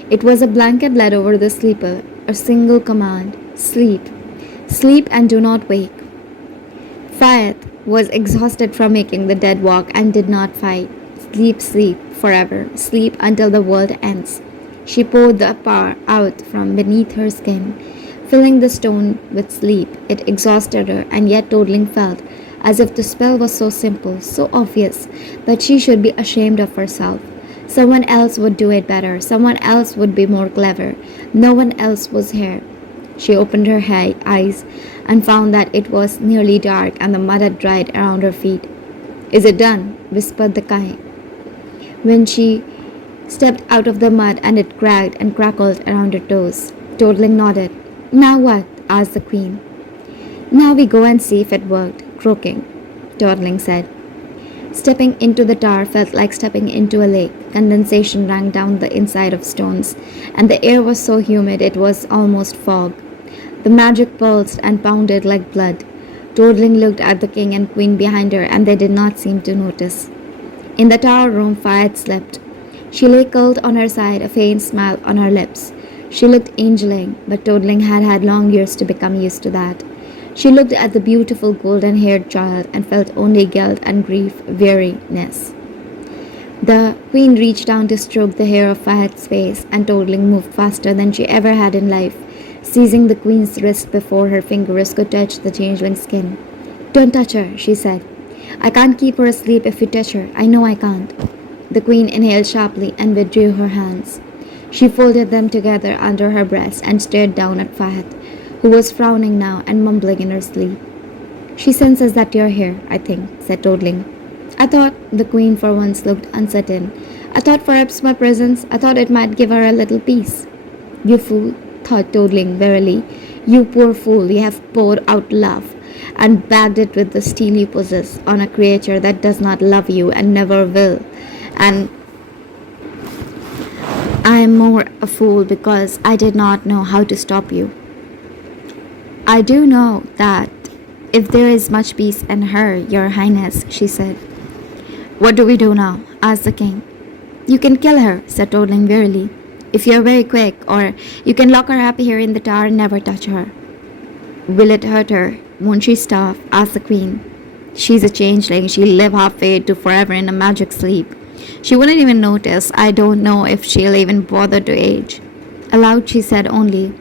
It was a blanket laid over the sleeper, a single command: sleep. Sleep and do not wake. Fayed was exhausted from making the dead walk and did not fight. Sleep, sleep, forever. Sleep until the world ends. She poured the power out from beneath her skin, filling the stone with sleep. It exhausted her, and yet Toadling felt as if the spell was so simple, so obvious, that she should be ashamed of herself. Someone else would do it better. Someone else would be more clever. No one else was here. She opened her eyes and found that it was nearly dark and the mud had dried around her feet. Is it done? Whispered the kite. When she stepped out of the mud and it cracked and crackled around her toes. Toadling nodded. Now what? Asked the queen. Now we go and see if it worked, croaking, Toadling said. Stepping into the tower felt like stepping into a lake. Condensation ran down the inside of stones, and the air was so humid it was almost fog. The magic pulsed and pounded like blood. Toadling looked at the king and queen behind her, and they did not seem to notice. In the tower room, Fayed slept. She lay curled on her side, a faint smile on her lips. She looked angeling, but Toadling had had long years to become used to that. She looked at the beautiful golden-haired child and felt only guilt and grief, weariness. The queen reached down to stroke the hair of Fahad's face, and Toadling moved faster than she ever had in life, seizing the queen's wrist before her fingers could touch the changeling's skin. Don't touch her, she said. I can't keep her asleep if you touch her. I know I can't. The queen inhaled sharply and withdrew her hands. She folded them together under her breast and stared down at Fahad, who was frowning now and mumbling in her sleep. She senses that you're here, I think, said Toadling. I thought the queen for once looked uncertain. I thought perhaps my presence, I thought it might give her a little peace. You fool, thought Toadling wearily. You poor fool, you have poured out love and bagged it with the steel you possess on a creature that does not love you and never will. And I am more a fool because I did not know how to stop you. I do know that if there is much peace in her, your highness, she said. What do we do now? Asked the king. You can kill her, said Toadling wearily, if you are very quick, or you can lock her up here in the tower and never touch her. Will it hurt her? Won't she starve? Asked the queen. She's a changeling. She'll live halfway to forever in a magic sleep. She wouldn't even notice. I don't know if she'll even bother to age. Aloud she said only,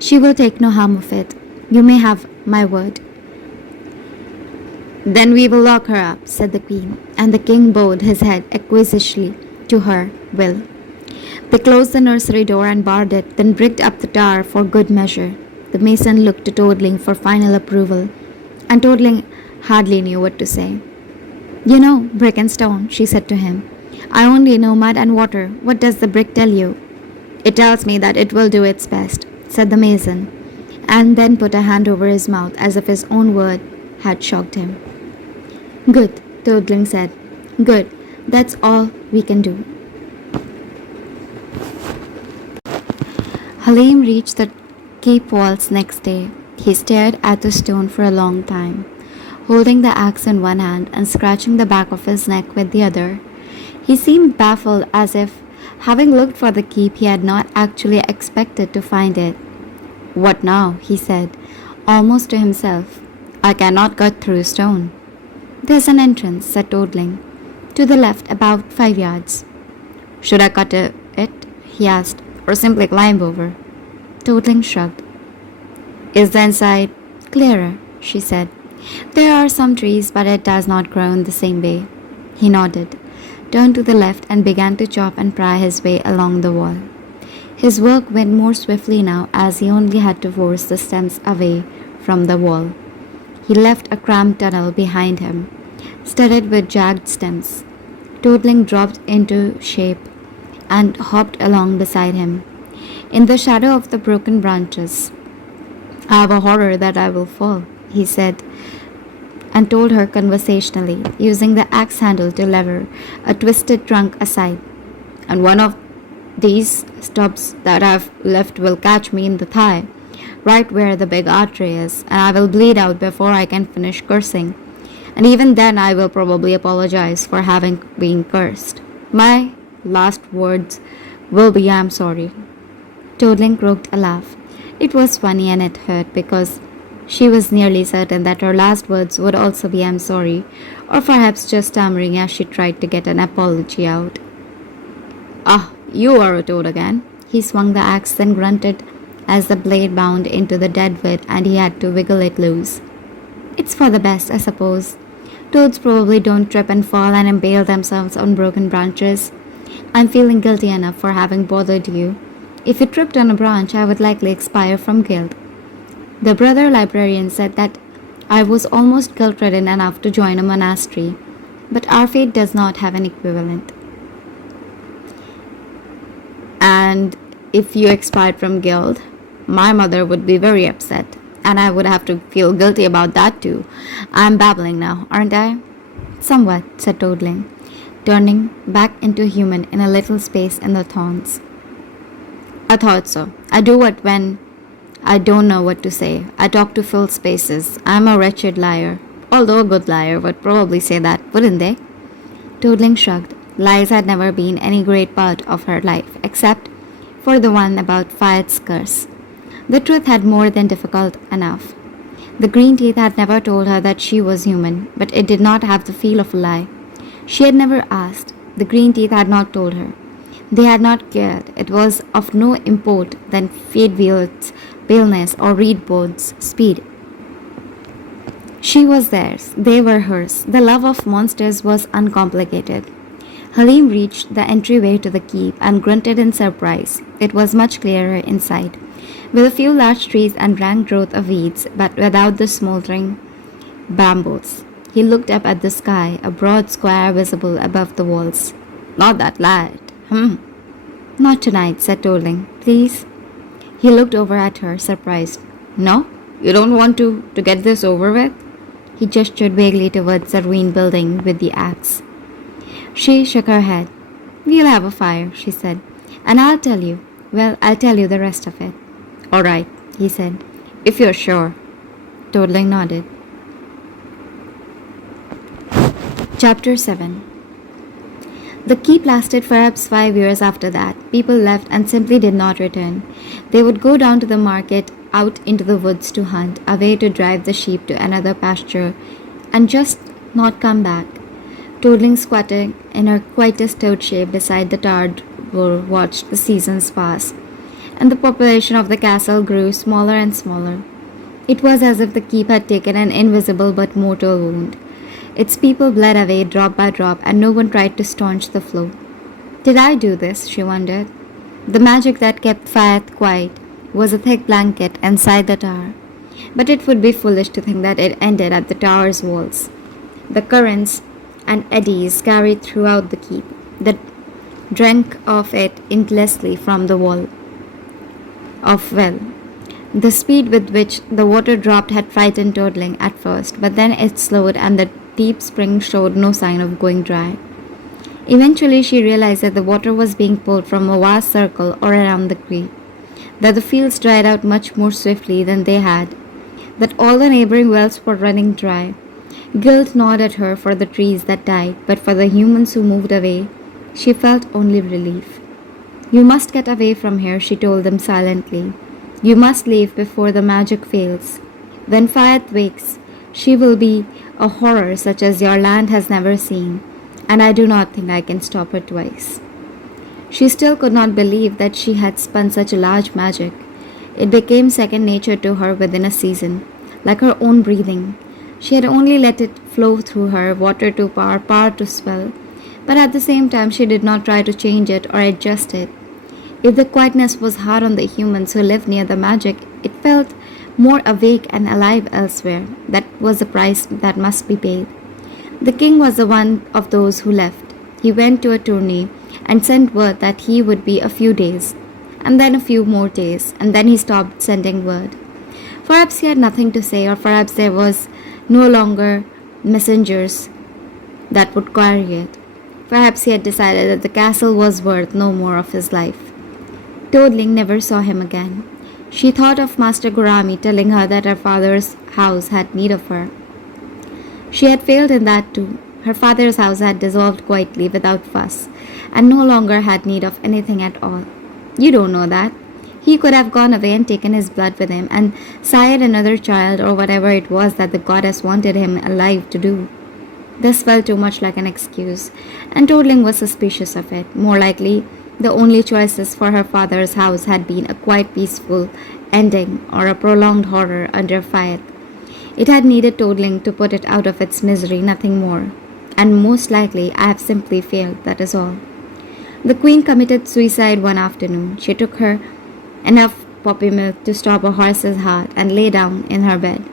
she will take no harm of it. You may have my word. Then we will lock her up, said the queen, and the king bowed his head acquiescently to her will. They closed the nursery door and barred it, then bricked up the tower for good measure. The mason looked to Toadling for final approval, and Toadling hardly knew what to say. You know, brick and stone, she said to him. I only know mud and water. What does the brick tell you? It tells me that it will do its best, said the mason, and then put a hand over his mouth as if his own word had shocked him. Good, Toadling said. Good, that's all we can do. Halim reached the keep walls next day. He stared at the stone for a long time, holding the axe in one hand and scratching the back of his neck with the other. He seemed baffled, as if, having looked for the keep, he had not actually expected to find it. What now? He said, almost to himself. I cannot cut through stone. There's an entrance, said Toadling. To the left, about 5 yards. Should I cut it? He asked, or simply climb over? Toadling shrugged. Is the inside clearer? She said. There are some trees, but it does not grow in the same way. He nodded, turned to the left, and began to chop and pry his way along the wall. His work went more swiftly now, as he only had to force the stems away from the wall. He left a cramped tunnel behind him, studded with jagged stems. Toadling dropped into shape and hopped along beside him. In the shadow of the broken branches, I have a horror that I will fall, he said, and told her conversationally, using the axe handle to lever a twisted trunk aside. And one of these stubs that I've left will catch me in the thigh, right where the big artery is, and I will bleed out before I can finish cursing. And even then I will probably apologize for having been cursed. My last words will be, I'm sorry. Toadling croaked a laugh. It was funny and it hurt because she was nearly certain that her last words would also be, I'm sorry, or perhaps just stammering as she tried to get an apology out. Ah, you are a toad again. He swung the axe, then grunted as the blade bound into the dead wood and he had to wiggle it loose. It's for the best, I suppose. Toads probably don't trip and fall and impale themselves on broken branches. I'm feeling guilty enough for having bothered you. If you tripped on a branch, I would likely expire from guilt. The brother librarian said that I was almost guilt-ridden enough to join a monastery. But our fate does not have an equivalent. And if you expired from guilt, my mother would be very upset. And I would have to feel guilty about that too. I'm babbling now, aren't I? Somewhat, said Toadling, turning back into human in a little space in the thorns. I thought so. I do what when I don't know what to say. I talk to fill spaces. I'm a wretched liar. Although a good liar would probably say that, wouldn't they? Toadling shrugged. Lies had never been any great part of her life, except for the one about Fayette's curse. The truth had more than difficult enough. The green teeth had never told her that she was human, but it did not have the feel of a lie. She had never asked. The green teeth had not told her. They had not cared. It was of no import than Fadeville's paleness or Reedboard's speed. She was theirs. They were hers. The love of monsters was uncomplicated. Halim reached the entryway to the keep and grunted in surprise. It was much clearer inside, with a few large trees and rank growth of weeds, but without the smouldering brambles. He looked up at the sky, a broad square visible above the walls. Not that light. Not tonight, said Toadling. Please. He looked over at her, surprised. No? You don't want to get this over with? He gestured vaguely towards the ruined building with the axe. She shook her head. We'll have a fire, she said. And I'll tell you the rest of it. All right, he said. If you're sure. Toadling nodded. Chapter 7. The keep lasted perhaps 5 years after that. People left and simply did not return. They would go down to the market, out into the woods to hunt, away to drive the sheep to another pasture, and just not come back. Toadling, squatting in her quietest toad shape beside the tarred door, watched the seasons pass, and the population of the castle grew smaller and smaller. It was as if the keep had taken an invisible but mortal wound. Its people bled away drop by drop, and no one tried to staunch the flow. Did I do this? She wondered. The magic that kept Fayette quiet was a thick blanket inside the tower, but it would be foolish to think that it ended at the tower's walls. The currents and eddies carried throughout the keep, that drank of it endlessly from the wall of well. The speed with which the water dropped had frightened Toadling at first, but then it slowed and the deep spring showed no sign of going dry. Eventually she realized that the water was being pulled from a vast circle all around the creek, that the fields dried out much more swiftly than they had, that all the neighboring wells were running dry. Guilt gnawed at her for the trees that died, but for the humans who moved away, she felt only relief. You must get away from here, she told them silently. You must leave before the magic fails. When Fayette wakes, she will be a horror such as your land has never seen, and I do not think I can stop her twice. She still could not believe that she had spun such a large magic. It became second nature to her within a season, like her own breathing. She had only let it flow through her, water to power, power to swell, but at the same time she did not try to change it or adjust it. If the quietness was hard on the humans who lived near the magic, it felt more awake and alive elsewhere. That was the price that must be paid. The king was the one of those who left. He went to a tourney and sent word that he would be a few days, and then a few more days, and then he stopped sending word. Perhaps he had nothing to say, or perhaps there was no longer messengers that would carry it. Perhaps he had decided that the castle was worth no more of his life. Toadling never saw him again. She thought of Master Gurami telling her that her father's house had need of her. She had failed in that too. Her father's house had dissolved quietly without fuss, and no longer had need of anything at all. You don't know that. He could have gone away and taken his blood with him, and sired another child, or whatever it was that the goddess wanted him alive to do. This felt too much like an excuse, and Toadling was suspicious of it. More likely, the only choices for her father's house had been a quite peaceful ending or a prolonged horror under Fayette. It had needed Toadling to put it out of its misery, nothing more. And most likely I have simply failed, that is all. The queen committed suicide one afternoon. She took her enough poppy milk to stop a horse's heart and lay down in her bed.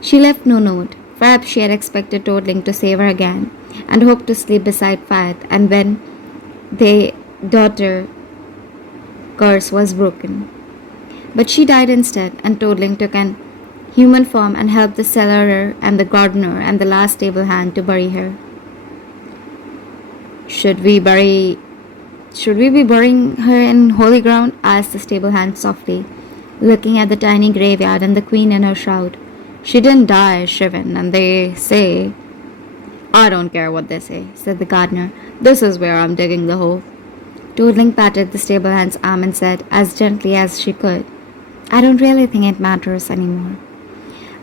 She left no note. Perhaps she had expected Toadling to save her again and hoped to sleep beside Fayed, and when the daughter curse was broken. But she died instead, and Toadling took an human form and helped the cellarer and the gardener and the last stable hand to bury her. Should we be burying her in holy ground? Asked the stable hand softly, looking at the tiny graveyard and the queen in her shroud. She didn't die, Shriven, and they say... I don't care what they say, said the gardener. This is where I'm digging the hole. Toadling patted the stable hand's arm and said, as gently as she could, I don't really think it matters anymore.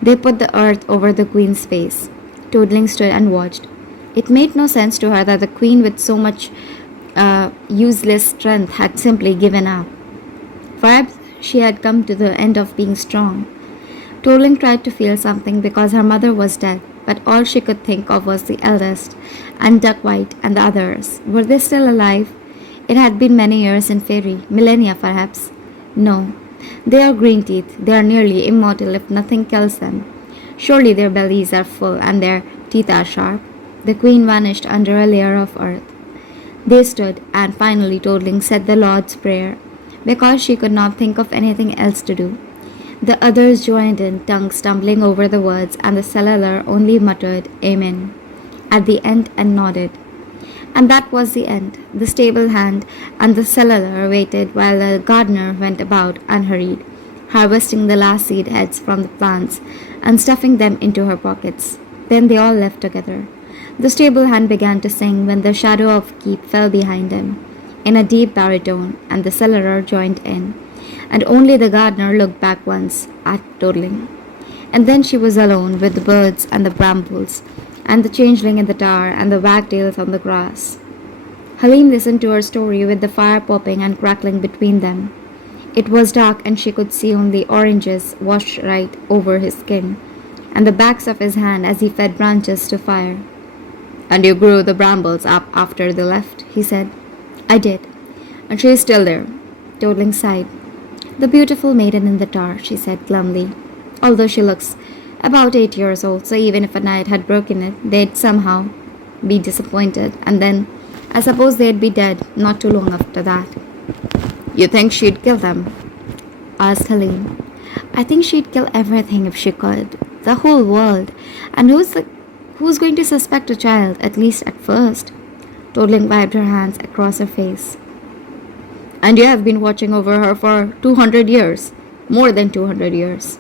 They put the earth over the queen's face. Toadling stood and watched. It made no sense to her that the queen with so much useless strength had simply given up. Perhaps she had come to the end of being strong. Toadling tried to feel something because her mother was dead, but all she could think of was the eldest, and Duckwhite and the others. Were they still alive? It had been many years in Fairy, millennia perhaps. No, they are green teeth. They are nearly immortal if nothing kills them. Surely their bellies are full and their teeth are sharp. The queen vanished under a layer of earth. They stood, and finally Toadling said the Lord's Prayer, because she could not think of anything else to do. The others joined in, tongues stumbling over the words, and the cellarer only muttered, Amen, at the end and nodded. And that was the end. The stable hand and the cellarer waited while the gardener went about unhurried, harvesting the last seed heads from the plants and stuffing them into her pockets. Then they all left together. The stable hand began to sing when the shadow of Keep fell behind him, in a deep baritone, and the cellarer joined in, and only the gardener looked back once at Toadling. And then she was alone with the birds and the brambles, and the changeling in the tower, and the wagtails on the grass. Halim listened to her story with the fire popping and crackling between them. It was dark, and she could see only oranges washed right over his skin, and the backs of his hand as he fed branches to fire. And you grew the brambles up after they left, he said. I did. And she is still there. Toadling sighed. The beautiful maiden in the tower, she said glumly, although she looks about 8 years old, so even if a night had broken it, they'd somehow be disappointed, and then I suppose they'd be dead not too long after that. You think she'd kill them? Asked Halim. I think she'd kill everything if she could. The whole world. And who's going to suspect a child, at least at first? Toadling wiped her hands across her face. And you have been watching over her for 200 years. More than 200 years.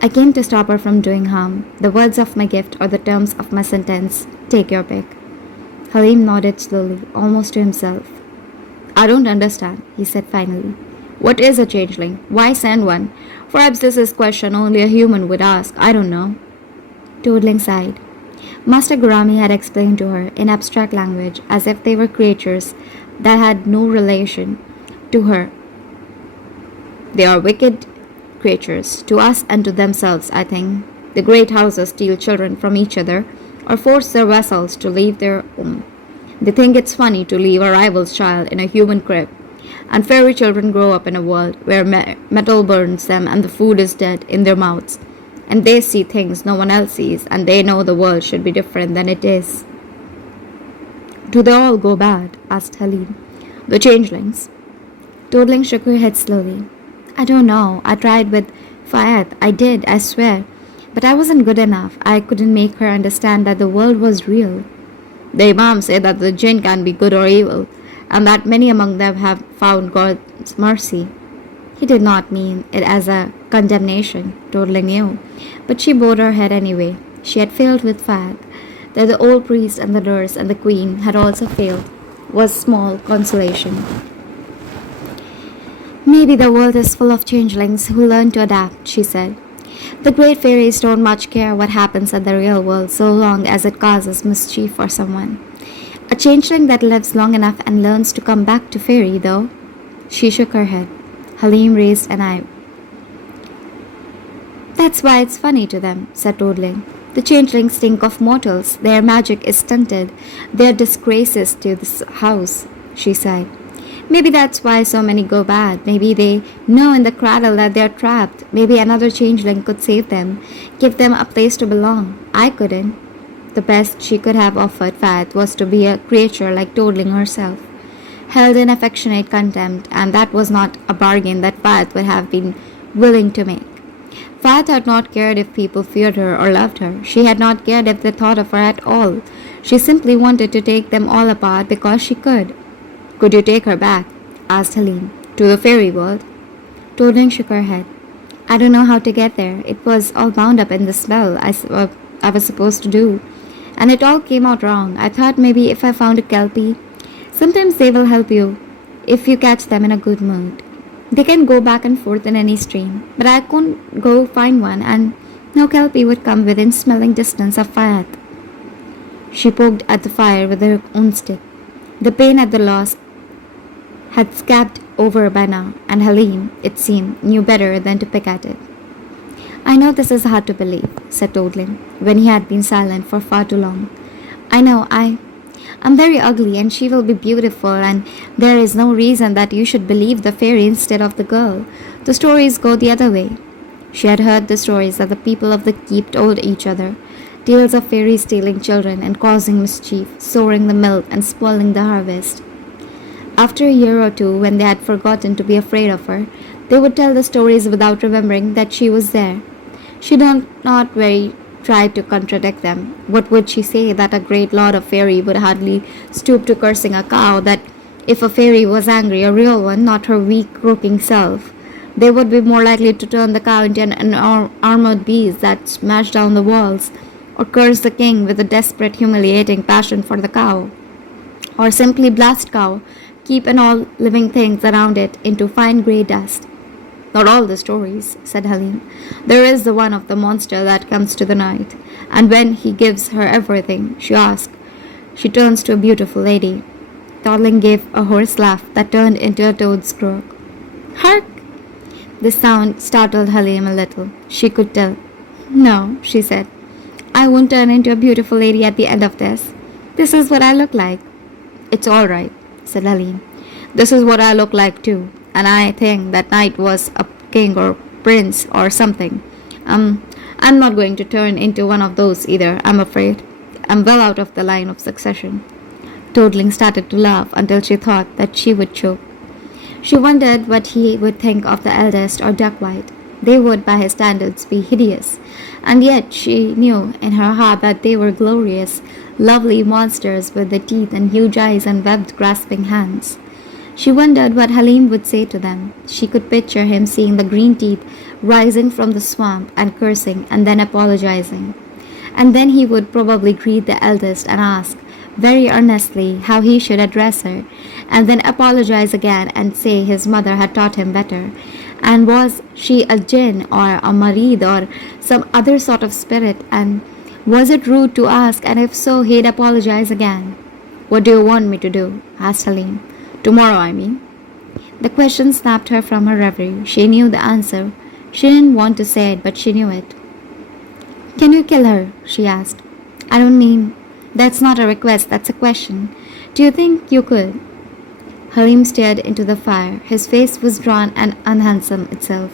I came to stop her from doing harm. The words of my gift or the terms of my sentence. Take your pick. Halim nodded slowly, almost to himself. I don't understand, he said finally. What is a changeling? Why send one? Perhaps this is a question only a human would ask. I don't know. Toadling sighed. Master Gurami had explained to her in abstract language, as if they were creatures that had no relation to her. They are wicked creatures, to us and to themselves, I think. The great houses steal children from each other, or force their vassals to leave their home. They think it's funny to leave a rival's child in a human crib, and fairy children grow up in a world where metal burns them and the food is dead in their mouths, and they see things no one else sees, and they know the world should be different than it is. Do they all go bad? Asked Halim. The changelings. Toadling shook her head slowly. I don't know. I tried with Fayed. I did, I swear. But I wasn't good enough. I couldn't make her understand that the world was real. The Imams say that the jinn can be good or evil, and that many among them have found God's mercy. He did not mean it as a condemnation, Toadling knew, but she bowed her head anyway. She had failed with Fayed. That the old priest and the nurse and the queen had also failed was small consolation. Maybe the world is full of changelings who learn to adapt, she said. The great fairies don't much care what happens in the real world so long as it causes mischief for someone. A changeling that lives long enough and learns to come back to fairy, though. She shook her head. Halim raised an eye. That's why it's funny to them, said Toadling. The changelings think of mortals. Their magic is stunted. They're disgraces to this house, she sighed. Maybe that's why so many go bad. Maybe they know in the cradle that they're trapped. Maybe another changeling could save them, give them a place to belong. I couldn't. The best she could have offered Faith was to be a creature like Toadling herself, held in affectionate contempt, and that was not a bargain that Faith would have been willing to make. Faith had not cared if people feared her or loved her. She had not cared if they thought of her at all. She simply wanted to take them all apart because she could. Could you take her back? Asked Helene. To the fairy world? Toadling shook her head. I don't know how to get there. It was all bound up in the spell I was supposed to do. And it all came out wrong. I thought maybe if I found a kelpie. Sometimes they will help you if you catch them in a good mood. They can go back and forth in any stream, but I couldn't go find one, and no kelpie would come within smelling distance of Fayat. She poked at the fire with her own stick. The pain at the loss had scabbed over by now, and Helene, it seemed, knew better than to pick at it. I know this is hard to believe, said Toadling, when he had been silent for far too long. I know, I'm very ugly, and she will be beautiful, and there is no reason that you should believe the fairy instead of the girl. The stories go the other way. She had heard the stories that the people of the keep told each other, tales of fairies stealing children and causing mischief, sowing the milk and spoiling the harvest. After a year or two, when they had forgotten to be afraid of her, they would tell the stories without remembering that she was there. She did not very try to contradict them. What would she say? That a great lord of fairy would hardly stoop to cursing a cow, that if a fairy was angry, a real one, not her weak, croaking self, they would be more likely to turn the cow into an armored beast that smashed down the walls, or curse the king with a desperate, humiliating passion for the cow, or simply blast cow, keep and all living things around it into fine grey dust. Not all the stories, said Helene. There is the one of the monster that comes to the night, and when he gives her everything she asks, she turns to a beautiful lady. Toddling gave a hoarse laugh that turned into a toad's croak. Hark! The sound startled Helene a little. She could tell. No, she said. I won't turn into a beautiful lady at the end of this. This is what I look like. It's all right, said Helene. This is what I look like too. And I think that knight was a king or prince or something. I'm not going to turn into one of those either, I'm afraid. I'm well out of the line of succession. Toadling started to laugh until she thought that she would choke. She wondered what he would think of the eldest or Duckwhite. They would, by his standards, be hideous, and yet she knew in her heart that they were glorious, lovely monsters with the teeth and huge eyes and webbed, grasping hands. She wondered what Helene would say to them. She could picture him seeing the green teeth rising from the swamp and cursing and then apologizing. And then he would probably greet the eldest and ask, very earnestly, how he should address her, and then apologize again and say his mother had taught him better. And was she a jinn or a marid or some other sort of spirit, and was it rude to ask, and if so, he'd apologize again. What do you want me to do? Asked Helene. Tomorrow, I mean. The question snapped her from her reverie. She knew the answer. She didn't want to say it, but she knew it. Can you kill her? She asked. I don't mean, that's not a request, that's a question. Do you think you could? Halim stared into the fire. His face was drawn and unhandsome itself.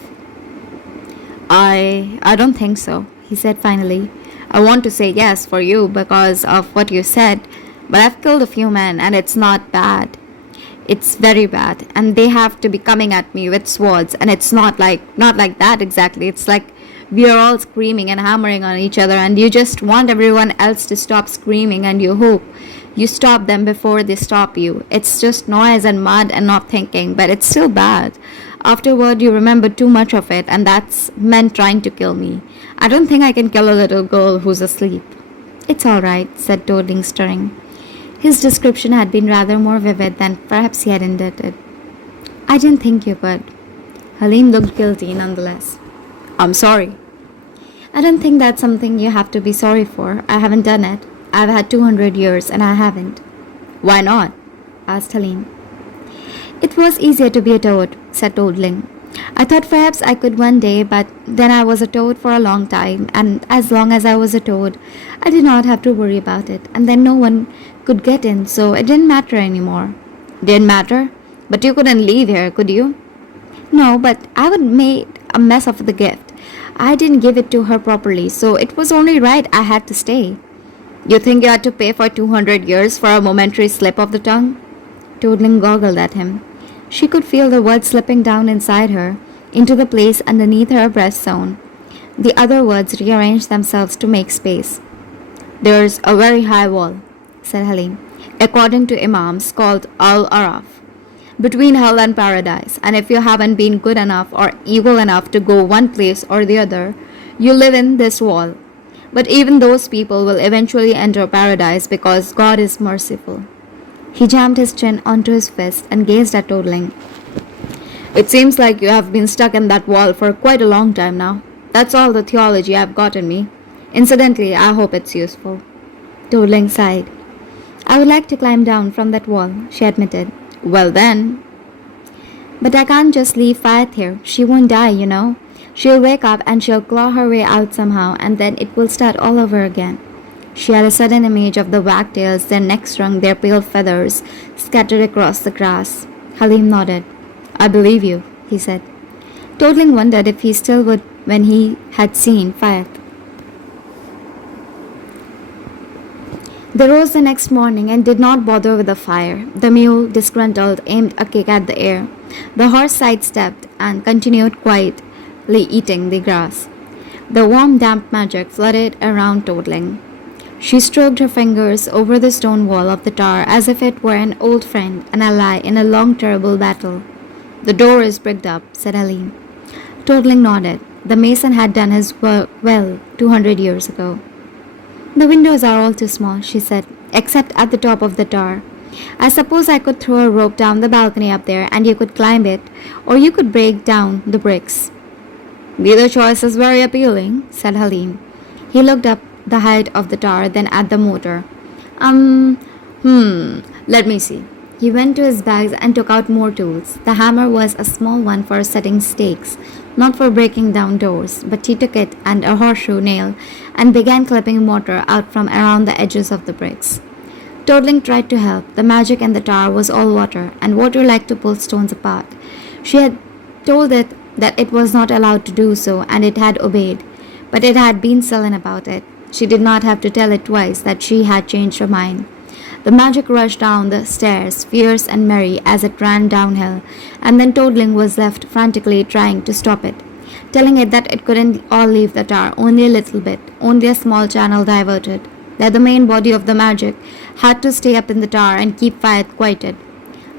I don't think so, he said finally. I want to say yes for you because of what you said, but I've killed a few men and it's not bad. It's very bad, and they have to be coming at me with swords, and it's not like that exactly. It's like we are all screaming and hammering on each other, and you just want everyone else to stop screaming, and you hope you stop them before they stop you. It's just noise and mud and not thinking, but it's still bad. Afterward, you remember too much of it, and that's men trying to kill me. I don't think I can kill a little girl who's asleep. It's all right, said Toadling, stirring. His description had been rather more vivid than perhaps he had intended. I didn't think you could. Halim looked guilty nonetheless. I'm sorry. I don't think that's something you have to be sorry for. I haven't done it. I've had 200 years and I haven't. Why not? Asked Halim. It was easier to be a toad, said Toadling. I thought perhaps I could one day, but then I was a toad for a long time, and as long as I was a toad, I did not have to worry about it, and then no one could get in, so it didn't matter anymore. Didn't matter? But you couldn't leave here, could you? No, but I would made a mess of the gift. I didn't give it to her properly, so it was only right I had to stay. You think you had to pay for 200 years for a momentary slip of the tongue? Toadling goggled at him. She could feel the words slipping down inside her, into the place underneath her breast zone. The other words rearranged themselves to make space. There's a very high wall, said Halim, according to Imams called Al-Araf, between hell and paradise, and if you haven't been good enough or evil enough to go one place or the other, you live in this wall. But even those people will eventually enter paradise because God is merciful. He jammed his chin onto his fist and gazed at Toadling. It seems like you have been stuck in that wall for quite a long time now. That's all the theology I've got in me. Incidentally, I hope it's useful. Toadling sighed. I would like to climb down from that wall, she admitted. Well then. But I can't just leave Faith here. She won't die, you know. She'll wake up and she'll claw her way out somehow, and then it will start all over again. She had a sudden image of the wagtails, their necks strung, their pale feathers scattered across the grass. Halim nodded. I believe you, he said. Toadling wondered if he still would when he had seen Faith. They rose the next morning and did not bother with the fire. The mule, disgruntled, aimed a kick at the air. The horse sidestepped and continued quietly eating the grass. The warm, damp magic flooded around Toadling. She stroked her fingers over the stone wall of the tower as if it were an old friend, an ally in a long, terrible battle. The door is bricked up, said Halim. Toadling nodded. The mason had done his work well 200 years ago. The windows are all too small, she said, except at the top of the tower. I suppose I could throw a rope down the balcony up there and you could climb it, or you could break down the bricks. Neither choice is very appealing, said Halim. He looked up the height of the tower, then at the motor. Let me see. He went to his bags and took out more tools. The hammer was a small one for setting stakes, not for breaking down doors, but he took it and a horseshoe nail and began clipping mortar out from around the edges of the bricks. Toadling tried to help. The magic in the tower was all water, and water liked to pull stones apart. She had told it that it was not allowed to do so, and it had obeyed, but it had been sullen about it. She did not have to tell it twice that she had changed her mind. The magic rushed down the stairs, fierce and merry as it ran downhill, and then Toadling was left frantically trying to stop it, telling it that it couldn't all leave the tower, only a little bit, only a small channel diverted, that the main body of the magic had to stay up in the tower and keep fire quieted.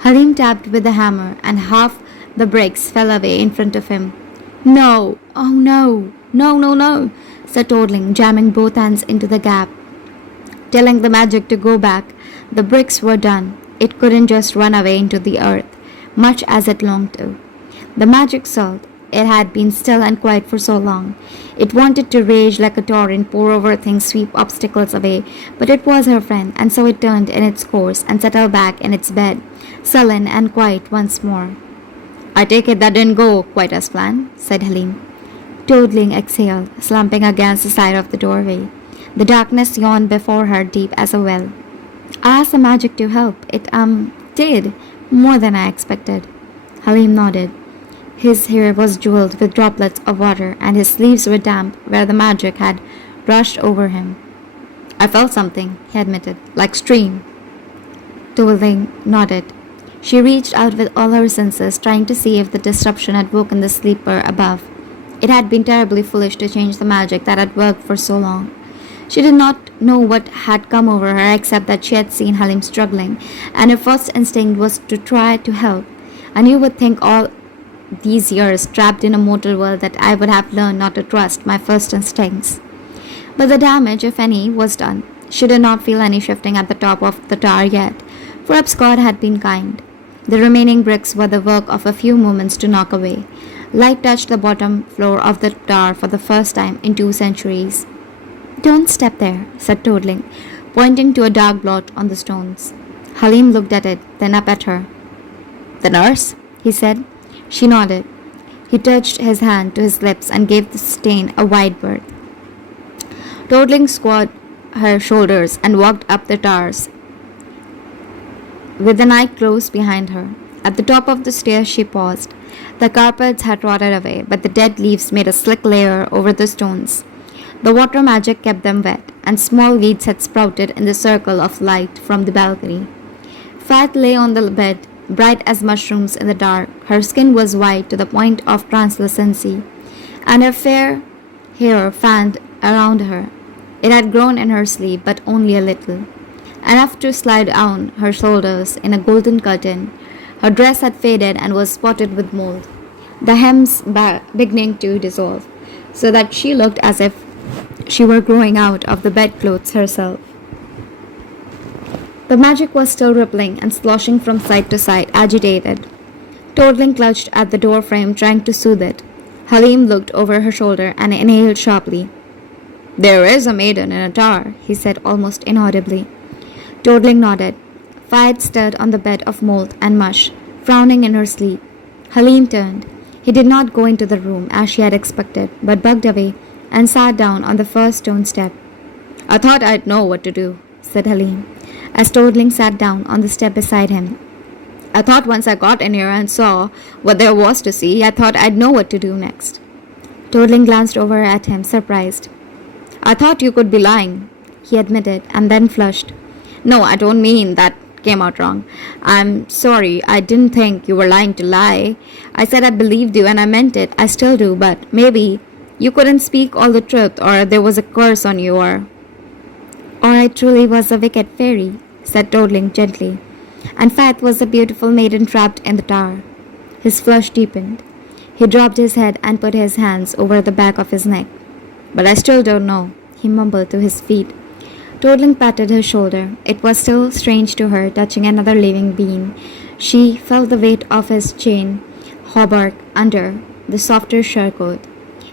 Halim tapped with the hammer, and half the bricks fell away in front of him. No! Oh no! No, said Toadling, jamming both hands into the gap, telling the magic to go back. The bricks were done. It couldn't just run away into the earth, much as it longed to. The magic sold. It had been still and quiet for so long. It wanted to rage like a torrent, pour over things, sweep obstacles away, but it was her friend, and so it turned in its course and settled back in its bed, sullen and quiet once more. I take it that didn't go quite as planned, said Halim. Toadling exhaled, slumping against the side of the doorway. The darkness yawned before her, deep as a well. I asked the magic to help. It, did. More than I expected. Halim nodded. His hair was jeweled with droplets of water, and his sleeves were damp where the magic had rushed over him. I felt something, he admitted, like steam. Toadling nodded. She reached out with all her senses, trying to see if the disruption had woken the sleeper above. It had been terribly foolish to change the magic that had worked for so long. She did not know what had come over her except that she had seen Halim struggling, and her first instinct was to try to help. And you would think all these years trapped in a mortal world that I would have learned not to trust my first instincts. But the damage, if any, was done. She did not feel any shifting at the top of the tower yet. Perhaps God had been kind. The remaining bricks were the work of a few moments to knock away. Light touched the bottom floor of the tower for the first time in 2 centuries. Don't step there, said Toadling, pointing to a dark blot on the stones. Halim looked at it, then up at her. The nurse? He said. She nodded. He touched his hand to his lips and gave the stain a wide berth. Toadling squared her shoulders and walked up the towers, with the night close behind her. At the top of the stairs she paused. The carpets had rotted away, but the dead leaves made a slick layer over the stones. The water magic kept them wet, and small weeds had sprouted in the circle of light from the balcony. Fat lay on the bed, bright as mushrooms in the dark. Her skin was white to the point of translucency, and her fair hair fanned around her. It had grown in her sleeve, but only a little, enough to slide down her shoulders in a golden curtain. Her dress had faded and was spotted with mold, the hems beginning to dissolve, so that she looked as if she were growing out of the bedclothes herself. The magic was still rippling and sloshing from side to side, agitated. Toadling clutched at the door frame, trying to soothe it. Halim looked over her shoulder and inhaled sharply. "There is a maiden in a tower," he said almost inaudibly. Toadling nodded. Fayed stirred on the bed of mold and mush, frowning in her sleep. Halim turned. He did not go into the room as she had expected, but bugged away and sat down on the first stone step. "I thought I'd know what to do," said Halim, as Toadling sat down on the step beside him. "I thought once I got in here and saw what there was to see, I thought I'd know what to do next." Toadling glanced over at him, surprised. "I thought you could be lying," he admitted, and then flushed. "No, I don't mean that came out wrong. I'm sorry, I didn't think you were lying to lie. I said I believed you and I meant it. I still do, but maybe you couldn't speak all the truth, or there was a curse on you, or I truly was a wicked fairy," said Toadling gently. "And Faith was a beautiful maiden trapped in the tower." His flush deepened. He dropped his head and put his hands over the back of his neck. "But I still don't know," he mumbled to his feet. Toadling patted her shoulder. It was still strange to her, touching another living being. She felt the weight of his chain hauberk under the softer surcoat.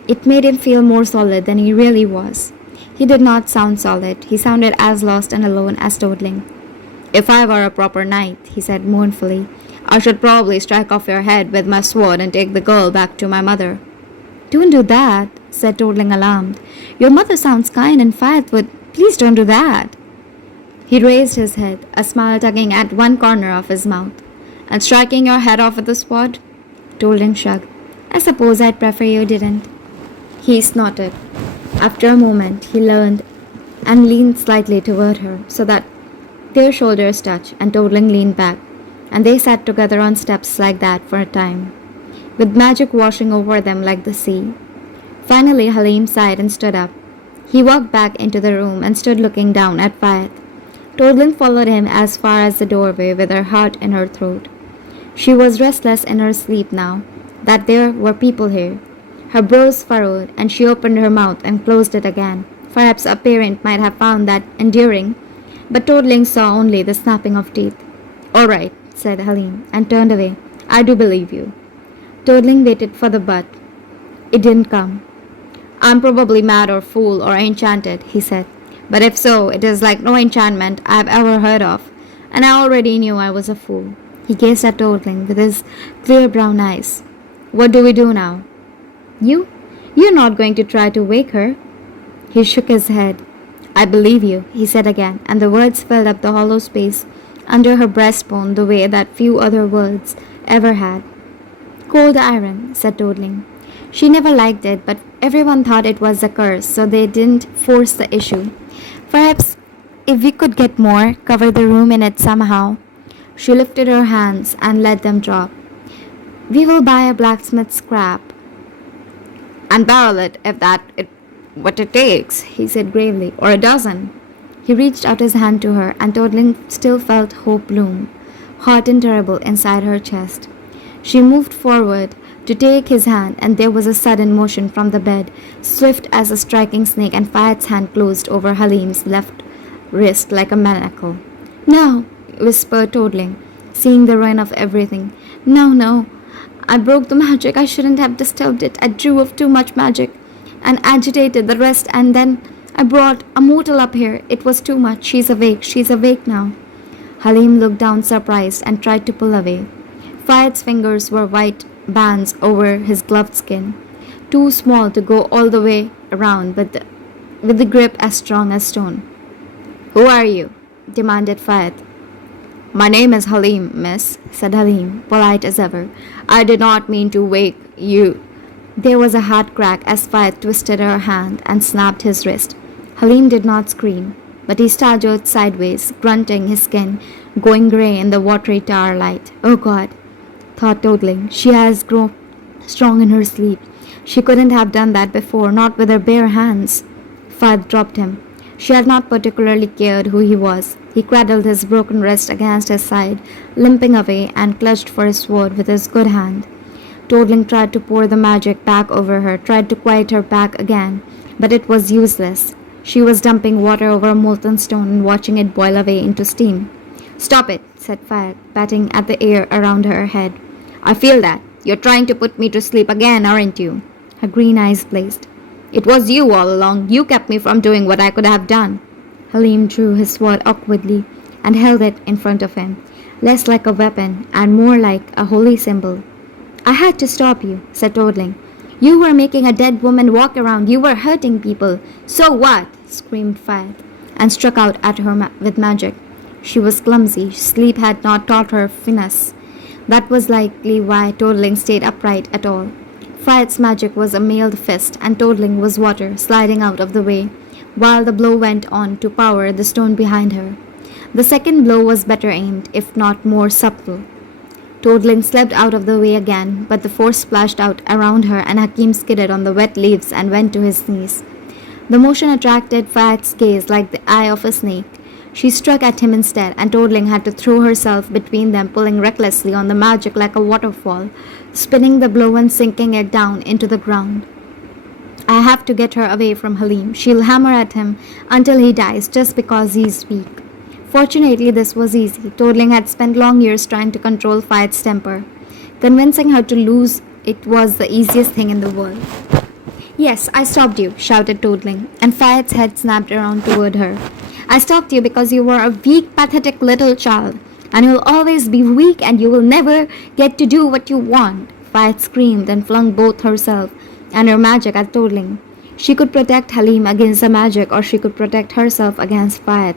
It made him feel more solid than he really was. He did not sound solid. He sounded as lost and alone as Toadling. "If I were a proper knight," he said mournfully, "I should probably strike off your head with my sword and take the girl back to my mother." "Don't do that," said Toadling, alarmed. "Your mother sounds kind and Faith would... Please don't do that." He raised his head, a smile tugging at one corner of his mouth. "And striking your head off with a sword?" Toadling shrugged. "I suppose I'd prefer you didn't." He snorted. After a moment, he leaned and leaned slightly toward her, so that their shoulders touched, and Toadling leaned back, and they sat together on steps like that for a time, with magic washing over them like the sea. Finally, Halim sighed and stood up. He walked back into the room and stood looking down at Faith. Toadling followed him as far as the doorway with her heart in her throat. She was restless in her sleep now that there were people here. Her brows furrowed, and she opened her mouth and closed it again. Perhaps a parent might have found that endearing, but Toadling saw only the snapping of teeth. "All right," said Halim, and turned away. "I do believe you." Toadling waited for the but. It didn't come. "I'm probably mad or fool or enchanted," he said. "But if so, it is like no enchantment I've ever heard of, and I already knew I was a fool." He gazed at Toadling with his clear brown eyes. "What do we do now?" You're not going to try to wake her?" He shook his head. "I believe you," he said again, and the words filled up the hollow space under her breastbone the way that few other words ever had. "Cold iron," said Toadling. She never liked it, but everyone thought it was a curse, so they didn't force the issue. "Perhaps if we could get more, cover the room in it somehow." She lifted her hands and let them drop. "We will buy a blacksmith's scrap and barrel it if what it takes," he said gravely, "or a dozen." He reached out his hand to her, and Toadling still felt hope loom, hot and terrible, inside her chest. She moved forward to take his hand, and there was a sudden motion from the bed, swift as a striking snake, and Faith's hand closed over Halim's left wrist like a manacle. "No," whispered Toadling, seeing the ruin of everything. No. I broke the magic. I shouldn't have disturbed it. I drew of too much magic and agitated the rest, and then I brought a mortal up here. It was too much. She's awake now." Halim looked down surprised and tried to pull away. Faith's fingers were white bands over his gloved skin, too small to go all the way around, but with the grip as strong as stone. "Who are you?" demanded Faith. My name is Halim, miss, said Halim, polite as ever. I did not mean to wake you. There was a hard crack as Fayed twisted her hand and snapped his wrist. Halim did not scream, but he staggered sideways, grunting, his skin going grey in the watery tar light. Oh God, thought Toadling, she has grown strong in her sleep. She couldn't have done that before, not with her bare hands. Fayed dropped him. She had not particularly cared who he was. He cradled his broken wrist against his side, limping away, and clutched for his sword with his good hand. Toadling tried to pour the magic back over her, tried to quiet her back again, but it was useless. She was dumping water over a molten stone and watching it boil away into steam. Stop it, said Fayed, batting at the air around her head. I feel that. You're trying to put me to sleep again, aren't you? Her green eyes blazed. It was you all along. You kept me from doing what I could have done. Halim drew his sword awkwardly and held it in front of him, less like a weapon and more like a holy symbol. I had to stop you, said Toadling. You were making a dead woman walk around. You were hurting people. So what? Screamed Fayed, and struck out at her with magic. She was clumsy. Sleep had not taught her finesse. That was likely why Toadling stayed upright at all. Fayed's magic was a mailed fist, and Toadling was water sliding out of the way, while the blow went on to power the stone behind her. The second blow was better aimed, if not more subtle. Toadling slipped out of the way again, but the force splashed out around her, and Hakim skidded on the wet leaves and went to his knees. The motion attracted Fayed's gaze like the eye of a snake. She struck at him instead, and Toadling had to throw herself between them, pulling recklessly on the magic like a waterfall, spinning the blow and sinking it down into the ground. I have to get her away from Halim. She'll hammer at him until he dies just because he's weak. Fortunately, this was easy. Toadling had spent long years trying to control Fayed's temper. Convincing her to lose it was the easiest thing in the world. Yes, I stopped you, shouted Toadling, and Fayed's head snapped around toward her. I stopped you because you were a weak, pathetic little child, and you'll always be weak and you will never get to do what you want. Fayed screamed and flung both herself and her magic at Toadling. She could protect Halim against the magic, or she could protect herself against Fayed.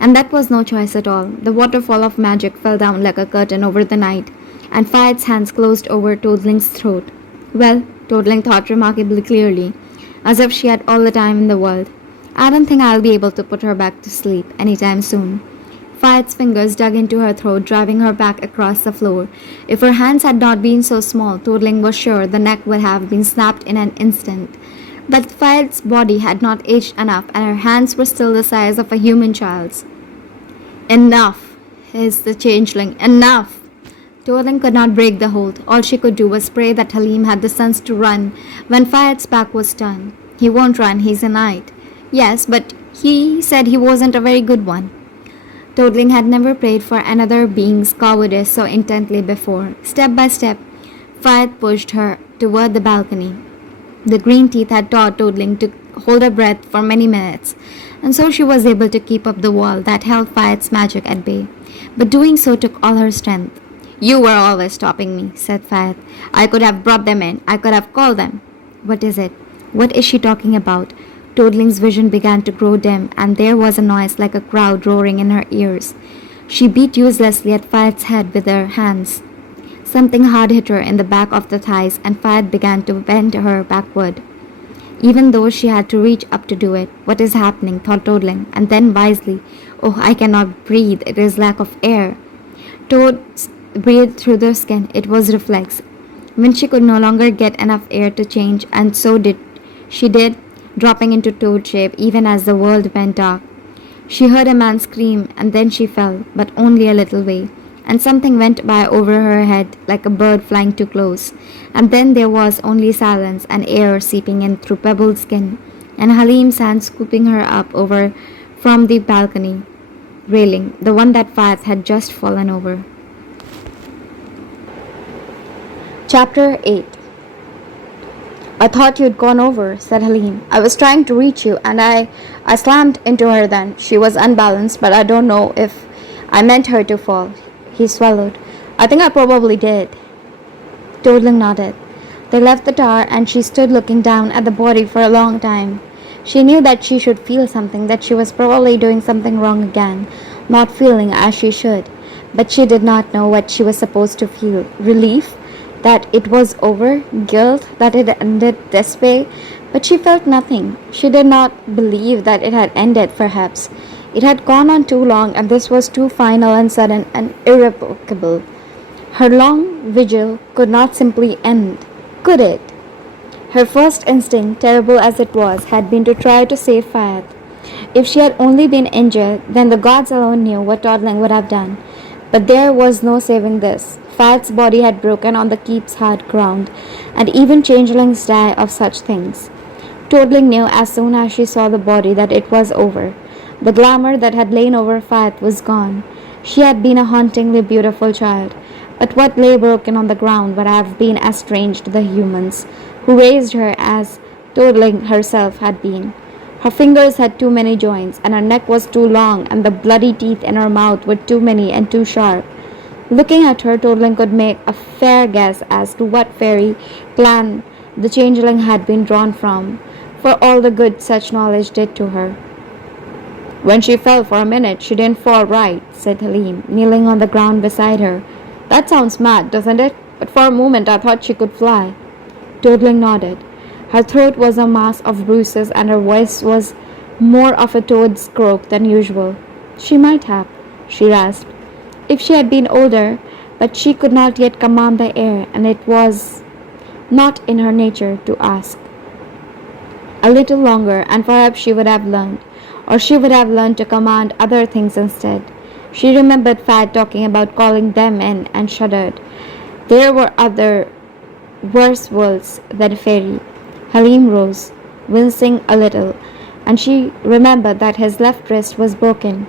And that was no choice at all. The waterfall of magic fell down like a curtain over the night, and Fayed's hands closed over Toadling's throat. Well, Toadling thought remarkably clearly, as if she had all the time in the world. I don't think I'll be able to put her back to sleep anytime soon. Fayed's fingers dug into her throat, driving her back across the floor. If her hands had not been so small, Toadling was sure the neck would have been snapped in an instant. But Fayed's body had not aged enough, and her hands were still the size of a human child's. Enough, hissed the changeling. Enough! Toadling could not break the hold. All she could do was pray that Halim had the sense to run when Fayed's back was turned. He won't run, he's a knight. Yes, but he said he wasn't a very good one. Toadling had never prayed for another being's cowardice so intently before. Step by step, Fayed pushed her toward the balcony. The green teeth had taught Toadling to hold her breath for many minutes, and so she was able to keep up the wall that held Fayed's magic at bay. But doing so took all her strength. You were always stopping me, said Fayed. I could have brought them in. I could have called them. What is it? What is she talking about? Toadling's vision began to grow dim, and there was a noise like a crowd roaring in her ears. She beat uselessly at Fayed's head with her hands. Something hard hit her in the back of the thighs, and Fayed began to bend her backward, even though she had to reach up to do it. What is happening? Thought Toadling, and then wisely, oh, I cannot breathe. It is lack of air. Toad breathed through the skin. It was reflex. When she could no longer get enough air to change, and so she did, dropping into toad shape even as the world went dark. She heard a man scream, and then she fell, but only a little way, and something went by over her head like a bird flying too close, and then there was only silence and air seeping in through pebbled skin, and Halim's hand scooping her up over from the balcony railing, the one that Fayed had just fallen over. Chapter 8. I thought you'd gone over, said Halim. I was trying to reach you, and I slammed into her then. She was unbalanced, but I don't know if I meant her to fall. He swallowed. I think I probably did. Toadling nodded. They left the tower, and she stood looking down at the body for a long time. She knew that she should feel something, that she was probably doing something wrong again, not feeling as she should. But she did not know what she was supposed to feel. Relief that it was over, guilt that it ended this way, but she felt nothing. She did not believe that it had ended, perhaps. It had gone on too long, and this was too final and sudden and irrevocable. Her long vigil could not simply end, could it? Her first instinct, terrible as it was, had been to try to save Fayed. If she had only been injured, then the gods alone knew what Toddling would have done. But there was no saving this. Fayed's body had broken on the keep's hard ground, and even changelings die of such things. Toddling knew as soon as she saw the body that it was over. The glamour that had lain over Fayed was gone. She had been a hauntingly beautiful child, but what lay broken on the ground would have been as strange to the humans who raised her as Toddling herself had been. Her fingers had too many joints, and her neck was too long, and the bloody teeth in her mouth were too many and too sharp. Looking at her, Toddling could make a fair guess as to what fairy clan the changeling had been drawn from, for all the good such knowledge did to her. When she fell for a minute, she didn't fall right, said Helene, kneeling on the ground beside her. That sounds mad, doesn't it? But for a moment I thought she could fly. Toddling nodded. Her throat was a mass of bruises, and her voice was more of a toad's croak than usual. She might have, she rasped, if she had been older, but she could not yet command the air, and it was not in her nature to ask. A little longer, and perhaps she would have learned, or she would have learned to command other things instead. She remembered Fad talking about calling them in, and shuddered. There were other worse worlds than fairy. Halim rose, wincing a little, and she remembered that his left wrist was broken.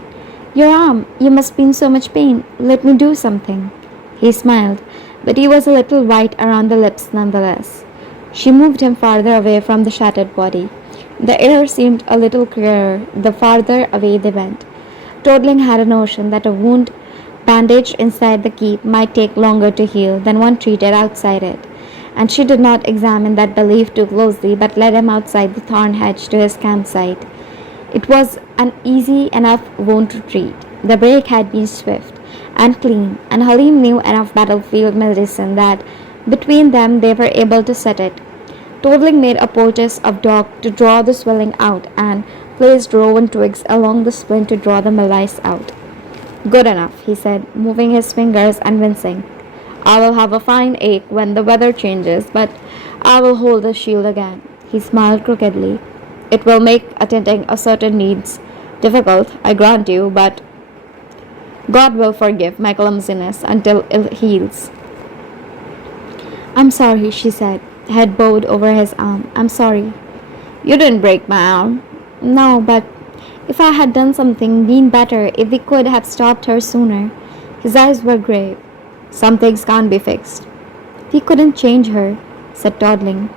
Your arm, you must be in so much pain. Let me do something. He smiled, but he was a little white around the lips nonetheless. She moved him farther away from the shattered body. The air seemed a little clearer the farther away they went. Toddling had a notion that a wound bandaged inside the keep might take longer to heal than one treated outside it, and she did not examine that belief too closely but led him outside the thorn hedge to his campsite. It was an easy enough wound to treat. The break had been swift and clean, and Halim knew enough battlefield medicine that between them they were able to set it. Toddling made a poultice of dog to draw the swelling out and placed rowan twigs along the splint to draw the malice out. Good enough, he said, moving his fingers and wincing. I will have a fine ache when the weather changes, but I will hold the shield again. He smiled crookedly. It will make attending a certain needs difficult, I grant you, but God will forgive my clumsiness until it heals. I'm sorry, she said, head bowed over his arm. I'm sorry. You didn't break my arm. No, but if I had done something, been better, if we could have stopped her sooner. His eyes were grave. Some things can't be fixed. We couldn't change her, said Toddling,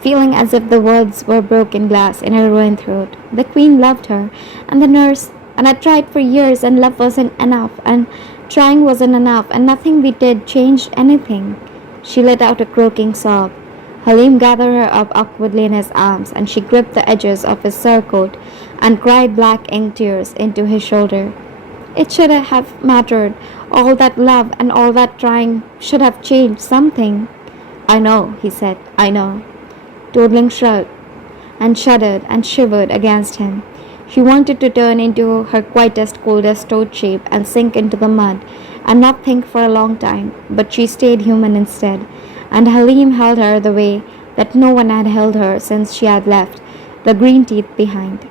feeling as if the words were broken glass in her ruined throat. The queen loved her, and the nurse, and I tried for years, and love wasn't enough, and trying wasn't enough, and nothing we did changed anything. She let out a croaking sob. Halim gathered her up awkwardly in his arms, and she gripped the edges of his surcoat and cried black ink tears into his shoulder. It should have mattered. All that love and all that trying should have changed something. I know, he said, I know. Toddling shrugged and shuddered and shivered against him. She wanted to turn into her quietest, coldest toad shape and sink into the mud and not think for a long time, but she stayed human instead, and Halim held her the way that no one had held her since she had left the green teeth behind.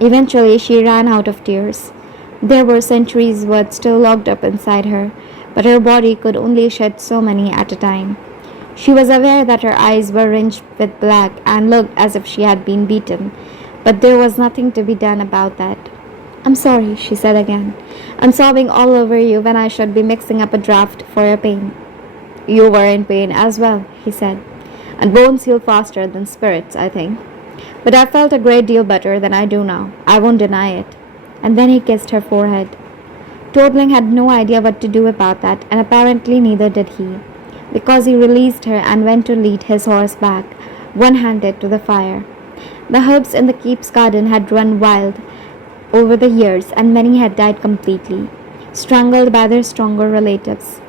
Eventually she ran out of tears. There were centuries' worth still locked up inside her, but her body could only shed so many at a time. She was aware that her eyes were ringed with black and looked as if she had been beaten, but there was nothing to be done about that. I'm sorry, she said again. I'm sobbing all over you when I should be mixing up a draught for your pain. You were in pain as well, he said, and bones heal faster than spirits, I think. But I felt a great deal better than I do now. I won't deny it. And then he kissed her forehead. Toddling had no idea what to do about that, and apparently neither did he, because he released her and went to lead his horse back, one-handed, to the fire. The herbs in the keep's garden had run wild over the years, and many had died completely. strangled by their stronger relatives.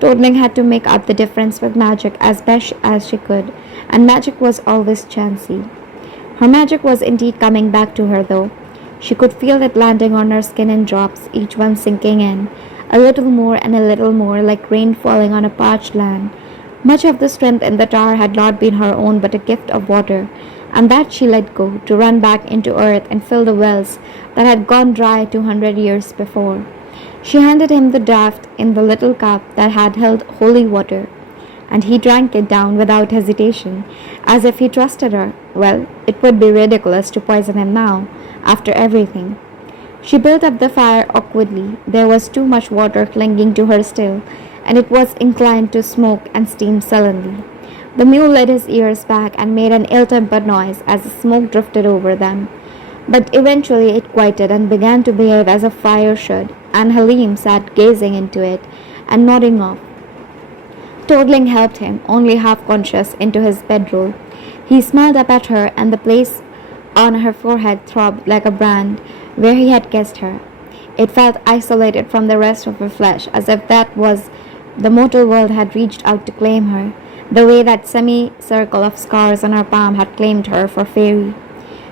Toadling had to make up the difference with magic as best as she could, and magic was always chancy. Her magic was indeed coming back to her, though. She could feel it landing on her skin in drops, each one sinking in, a little more and a little more, like rain falling on a parched land. Much of the strength in the tower had not been her own, but a gift of water, and that she let go, to run back into earth and fill the wells that had gone dry 200 years before. She handed him the draught in the little cup that had held holy water, and he drank it down without hesitation, as if he trusted her. Well, it would be ridiculous to poison him now, after everything. She built up the fire awkwardly. There was too much water clinging to her still, and it was inclined to smoke and steam sullenly. The mule laid his ears back and made an ill-tempered noise as the smoke drifted over them. But eventually it quieted and began to behave as a fire should, and Halim sat gazing into it and nodding off. Toadling helped him, only half conscious, into his bedroll. He smiled up at her, and the place on her forehead throbbed like a brand where he had kissed her. It felt isolated from the rest of her flesh, as if that was the mortal world had reached out to claim her, the way that semicircle of scars on her palm had claimed her for fairy.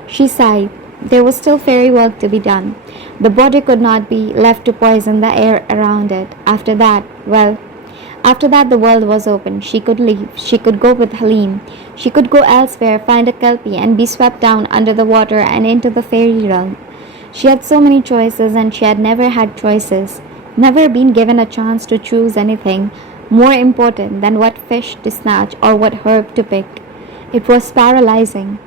She sighed. There was still fairy work to be done. The body could not be left to poison the air around it. After that, the world was open. She could leave. She could go with Halim. She could go elsewhere, find a kelpie, and be swept down under the water and into the fairy realm. She had so many choices, and she had never had choices, never been given a chance to choose anything more important than what fish to snatch or what herb to pick. It was paralyzing.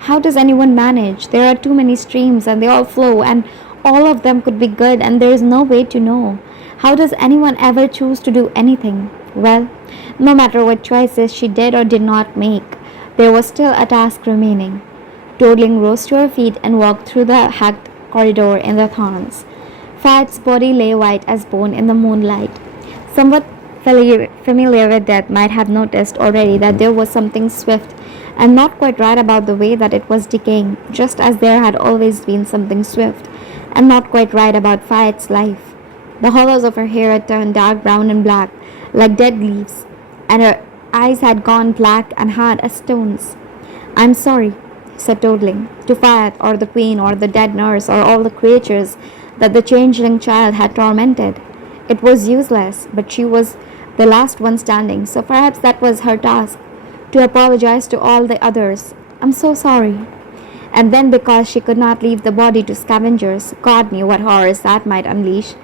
How does anyone manage? There are too many streams and they all flow, and all of them could be good, and there is no way to know. How does anyone ever choose to do anything? Well, no matter what choices she did or did not make, there was still a task remaining. Toadling rose to her feet and walked through the hacked corridor in the thorns. Fad's body lay white as bone in the moonlight. Somewhat familiar with death might have noticed already that there was something swift and not quite right about the way that it was decaying, just as there had always been something swift and not quite right about Fayette's life. The hollows of her hair had turned dark brown and black, like dead leaves, and her eyes had gone black and hard as stones. "I'm sorry," said Toadling, to Fayette or the queen or the dead nurse or all the creatures that the changeling child had tormented. It was useless, but she was the last one standing, so perhaps that was her task, to apologize to all the others. "I'm so sorry." And then, because she could not leave the body to scavengers, God knew what horrors that might unleash.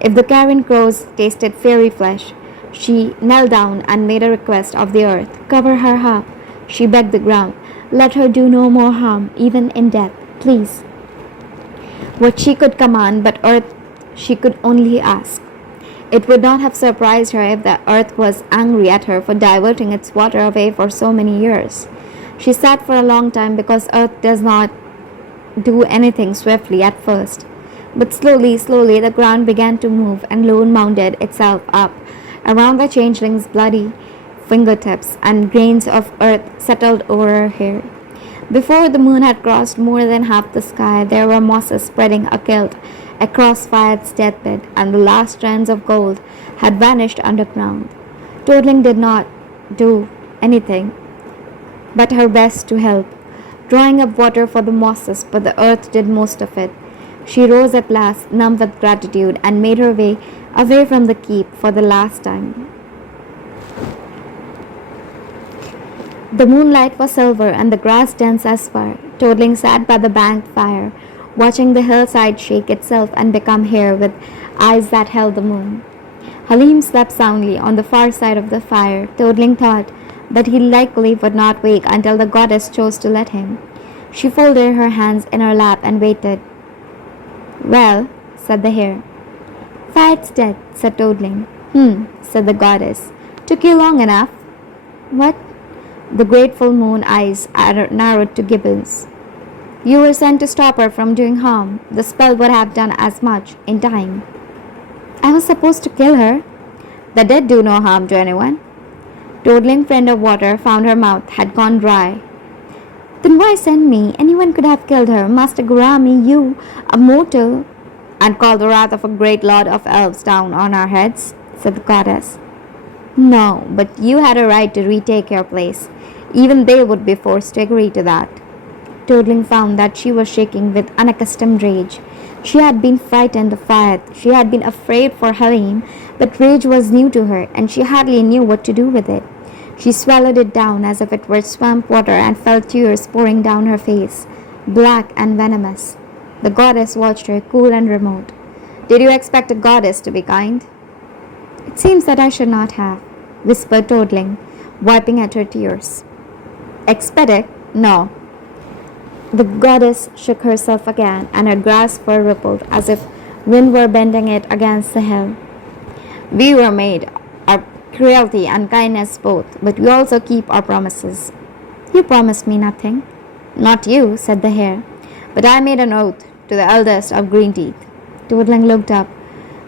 If the carrion crows tasted fairy flesh, she knelt down and made a request of the earth. "Cover her up," she begged the ground. "Let her do no more harm, even in death, please." What she could command, but earth she could only ask. It would not have surprised her if the earth was angry at her for diverting its water away for so many years. She sat for a long time, because earth does not do anything swiftly at first. But slowly, slowly the ground began to move, and Lone mounted itself up around the changeling's bloody fingertips, and grains of earth settled over her hair. Before the moon had crossed more than half the sky, there were mosses spreading a kilt across Fayette's deathbed, and the last strands of gold had vanished underground. Toadling did not do anything but her best to help, drawing up water for the mosses, but the earth did most of it. She rose at last, numb with gratitude, and made her way away from the keep for the last time. The moonlight was silver and the grass dense as fire. Toadling sat by the banked fire, watching the hillside shake itself and become hair with eyes that held the moon. Halim slept soundly on the far side of the fire. Toadling thought that he likely would not wake until the goddess chose to let him. She folded her hands in her lap and waited. "Well," said the hare. "Fayette's dead," said Toadling. Said the goddess. "Took you long enough." "What?" The grateful moon eyes narrowed to gibbons. "You were sent to stop her from doing harm. The spell would have done as much, in time." "I was supposed to kill her." "The dead do no harm to anyone." Toadling, friend of water, found her mouth had gone dry. "Then why send me? Anyone could have killed her. Master Gurami, you, a mortal." And call the wrath of a great lord of elves down on our heads? Said the goddess. No, but you had a right to retake your place. Even they would be forced to agree to that. Toadling found that she was shaking with unaccustomed rage. She had been frightened of fire, she had been afraid for Halim, but rage was new to her, and she hardly knew what to do with it. She swallowed it down as if it were swamp water and felt tears pouring down her face, black and venomous. The goddess watched her, cool and remote. Did you expect a goddess to be kind? It seems that I should not have, whispered Toadling, wiping at her tears. Expect it? No. The goddess shook herself again, and her grass fur rippled as if wind were bending it against the hill. We were made, our cruelty and kindness both, but we also keep our promises. You promised me nothing. Not you, said the hare, but I made an oath to the eldest of green teeth. Toadling looked up.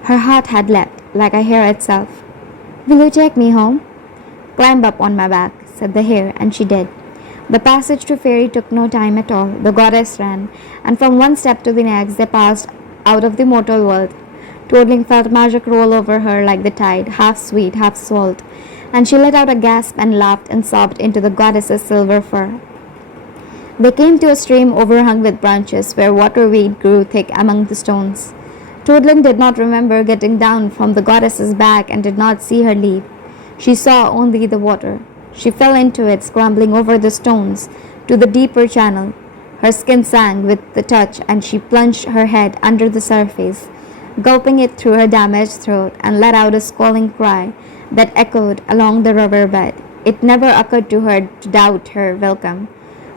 Her heart had leapt, like a hare itself. Will you take me home? Climb up on my back, said the hare, and she did. The passage to Fairy took no time at all. The goddess ran, and from one step to the next they passed out of the mortal world. Toadling felt magic roll over her like the tide, half sweet, half salt, and she let out a gasp and laughed and sobbed into the goddess's silver fur. They came to a stream overhung with branches where waterweed grew thick among the stones. Toadling did not remember getting down from the goddess's back and did not see her leave. She saw only the water. She fell into it, scrambling over the stones to the deeper channel. Her skin sang with the touch, and she plunged her head under the surface, gulping it through her damaged throat, and let out a squalling cry that echoed along the river bed. It never occurred to her to doubt her welcome.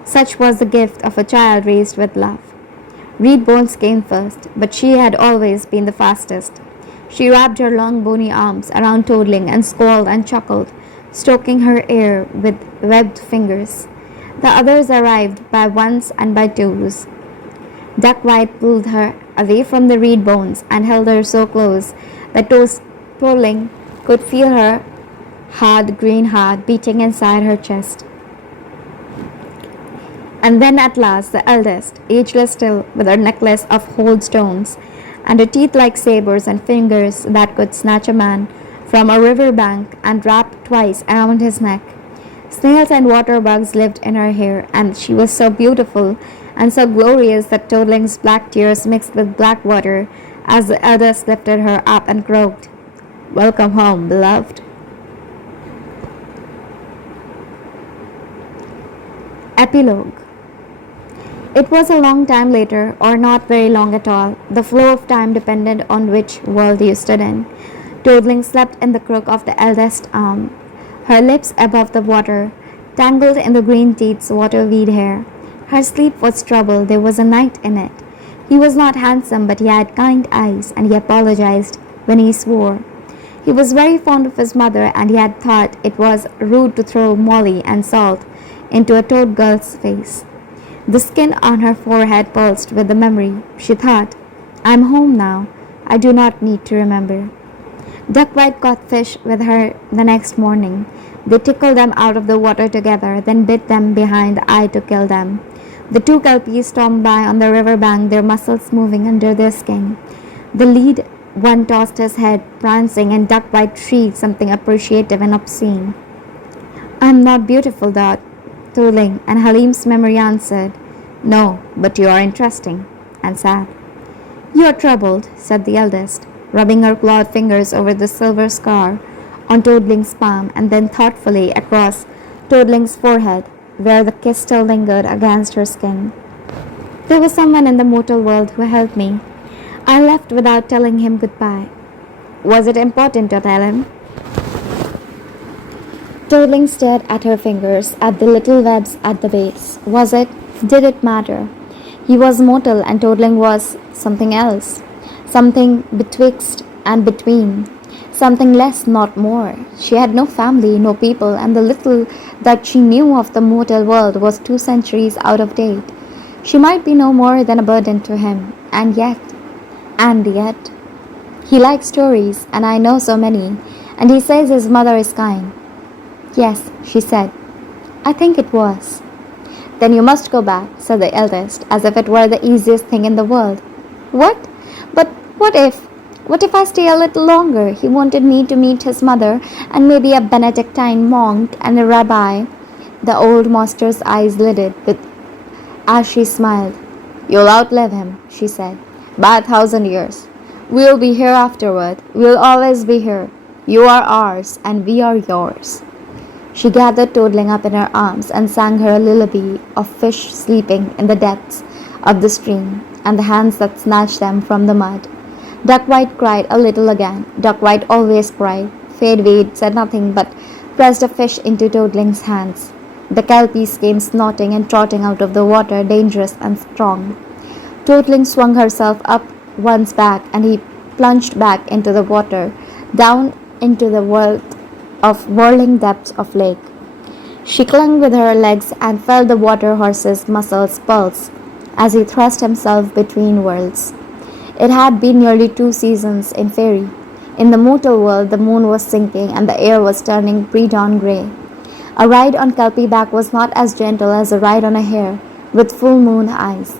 Such was the gift of a child raised with love. Reed Bones came first, but she had always been the fastest. She wrapped her long bony arms around Toadling and squalled and chuckled, stroking her ear with webbed fingers. The others arrived by ones and by twos. Duckwhite pulled her away from the reed bones and held her so close that Toadling could feel her hard green heart beating inside her chest. And then at last the eldest, ageless still, with her necklace of hold stones, and her teeth like sabers and fingers that could snatch a man from a river bank and wrap twice around his neck. Snails and water bugs lived in her hair, and she was so beautiful and so glorious that Toadling's black tears mixed with black water as the eldest lifted her up and croaked, Welcome home, beloved. Epilogue. It was a long time later, or not very long at all. The flow of time depended on which world you stood in. Toadling slept in the crook of the eldest's arm, her lips above the water, tangled in the green teeth's water-weed hair. Her sleep was troubled. There was a knight in it. He was not handsome, but he had kind eyes, and he apologized when he swore. He was very fond of his mother, and he had thought it was rude to throw molly and salt into a toad girl's face. The skin on her forehead pulsed with the memory. She thought, I'm home now. I do not need to remember. Duckwhite caught fish with her the next morning. They tickled them out of the water together, then bit them behind the eye to kill them. The two kelpies stormed by on the river bank, their muscles moving under their skin. The lead one tossed his head, prancing, and Duckwhite shrieked something appreciative and obscene. I'm not beautiful, Toadling, and Halim's memory answered, No, but you are interesting and sad. You are troubled, said the eldest, rubbing her clawed fingers over the silver scar on Toadling's palm and then thoughtfully across Toadling's forehead, where the kiss still lingered against her skin. There was someone in the mortal world who helped me. I left without telling him goodbye. Was it important to tell him? Toadling stared at her fingers, at the little webs at the base. Was it? Did it matter? He was mortal and Toadling was something else. Something betwixt and between. Something less, not more. She had no family, no people, and the little that she knew of the mortal world was 2 centuries out of date. She might be no more than a burden to him, and yet, he likes stories, and I know so many, and he says his mother is kind. Yes, she said. I think it was. Then you must go back, said the eldest, as if it were the easiest thing in the world. What? But What if? What if I stay a little longer? He wanted me to meet his mother and maybe a Benedictine monk and a rabbi. The old master's eyes lidded with as she smiled. You'll outlive him, she said, by 1,000 years. We'll be here afterward. We'll always be here. You are ours, and we are yours. She gathered Toadling up in her arms and sang her a lullaby of fish sleeping in the depths of the stream and the hands that snatched them from the mud. Duckwhite cried a little again. Duckwhite always cried. Fadewade said nothing but pressed a fish into Toadling's hands. The kelpies came snorting and trotting out of the water, dangerous and strong. Toadling swung herself up one's back and he plunged back into the water, down into the world of whirling depths of lake. She clung with her legs and felt the water horse's muscles pulse as he thrust himself between worlds. It had been nearly 2 seasons in Fairy. In the mortal world, the moon was sinking and the air was turning pre-dawn grey. A ride on Kelpie back was not as gentle as a ride on a hare with full moon eyes.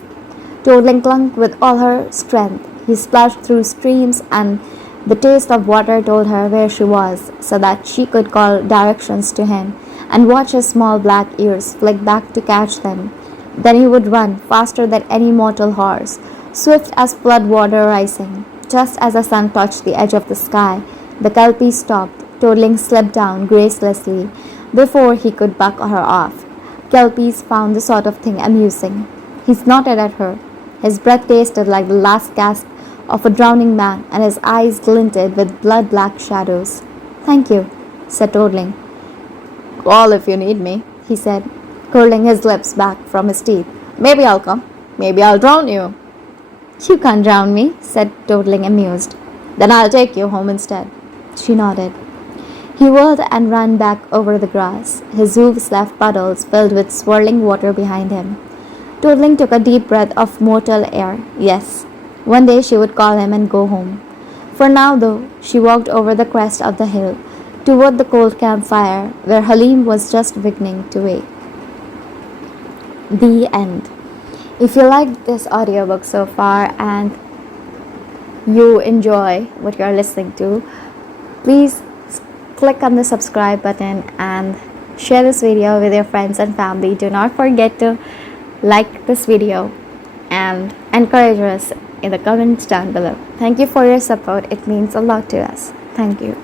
Toadling clung with all her strength. He splashed through streams and the taste of water told her where she was so that she could call directions to him and watch his small black ears flick back to catch them. Then he would run faster than any mortal horse, swift as flood water rising. Just as the sun touched the edge of the sky, the Kelpie stopped. Toadling slipped down gracelessly before he could buck her off. Kelpies found the sort of thing amusing. He snorted at her. His breath tasted like the last gasp of a drowning man, and his eyes glinted with blood-black shadows. Thank you, said Toadling. Call if you need me, he said, curling his lips back from his teeth. Maybe I'll come. Maybe I'll drown you. You can't drown me, said Toadling, amused. Then I'll take you home instead. She nodded. He whirled and ran back over the grass. His hooves left puddles filled with swirling water behind him. Toadling took a deep breath of mortal air. Yes, one day she would call him and go home. For now, though, she walked over the crest of the hill toward the cold campfire where Halim was just beginning to wake. The end. If you liked this audiobook so far and you enjoy what you are listening to, please click on the subscribe button and share this video with your friends and family. Do not forget to like this video and encourage us in the comments down below. Thank you for your support. It means a lot to us. Thank you.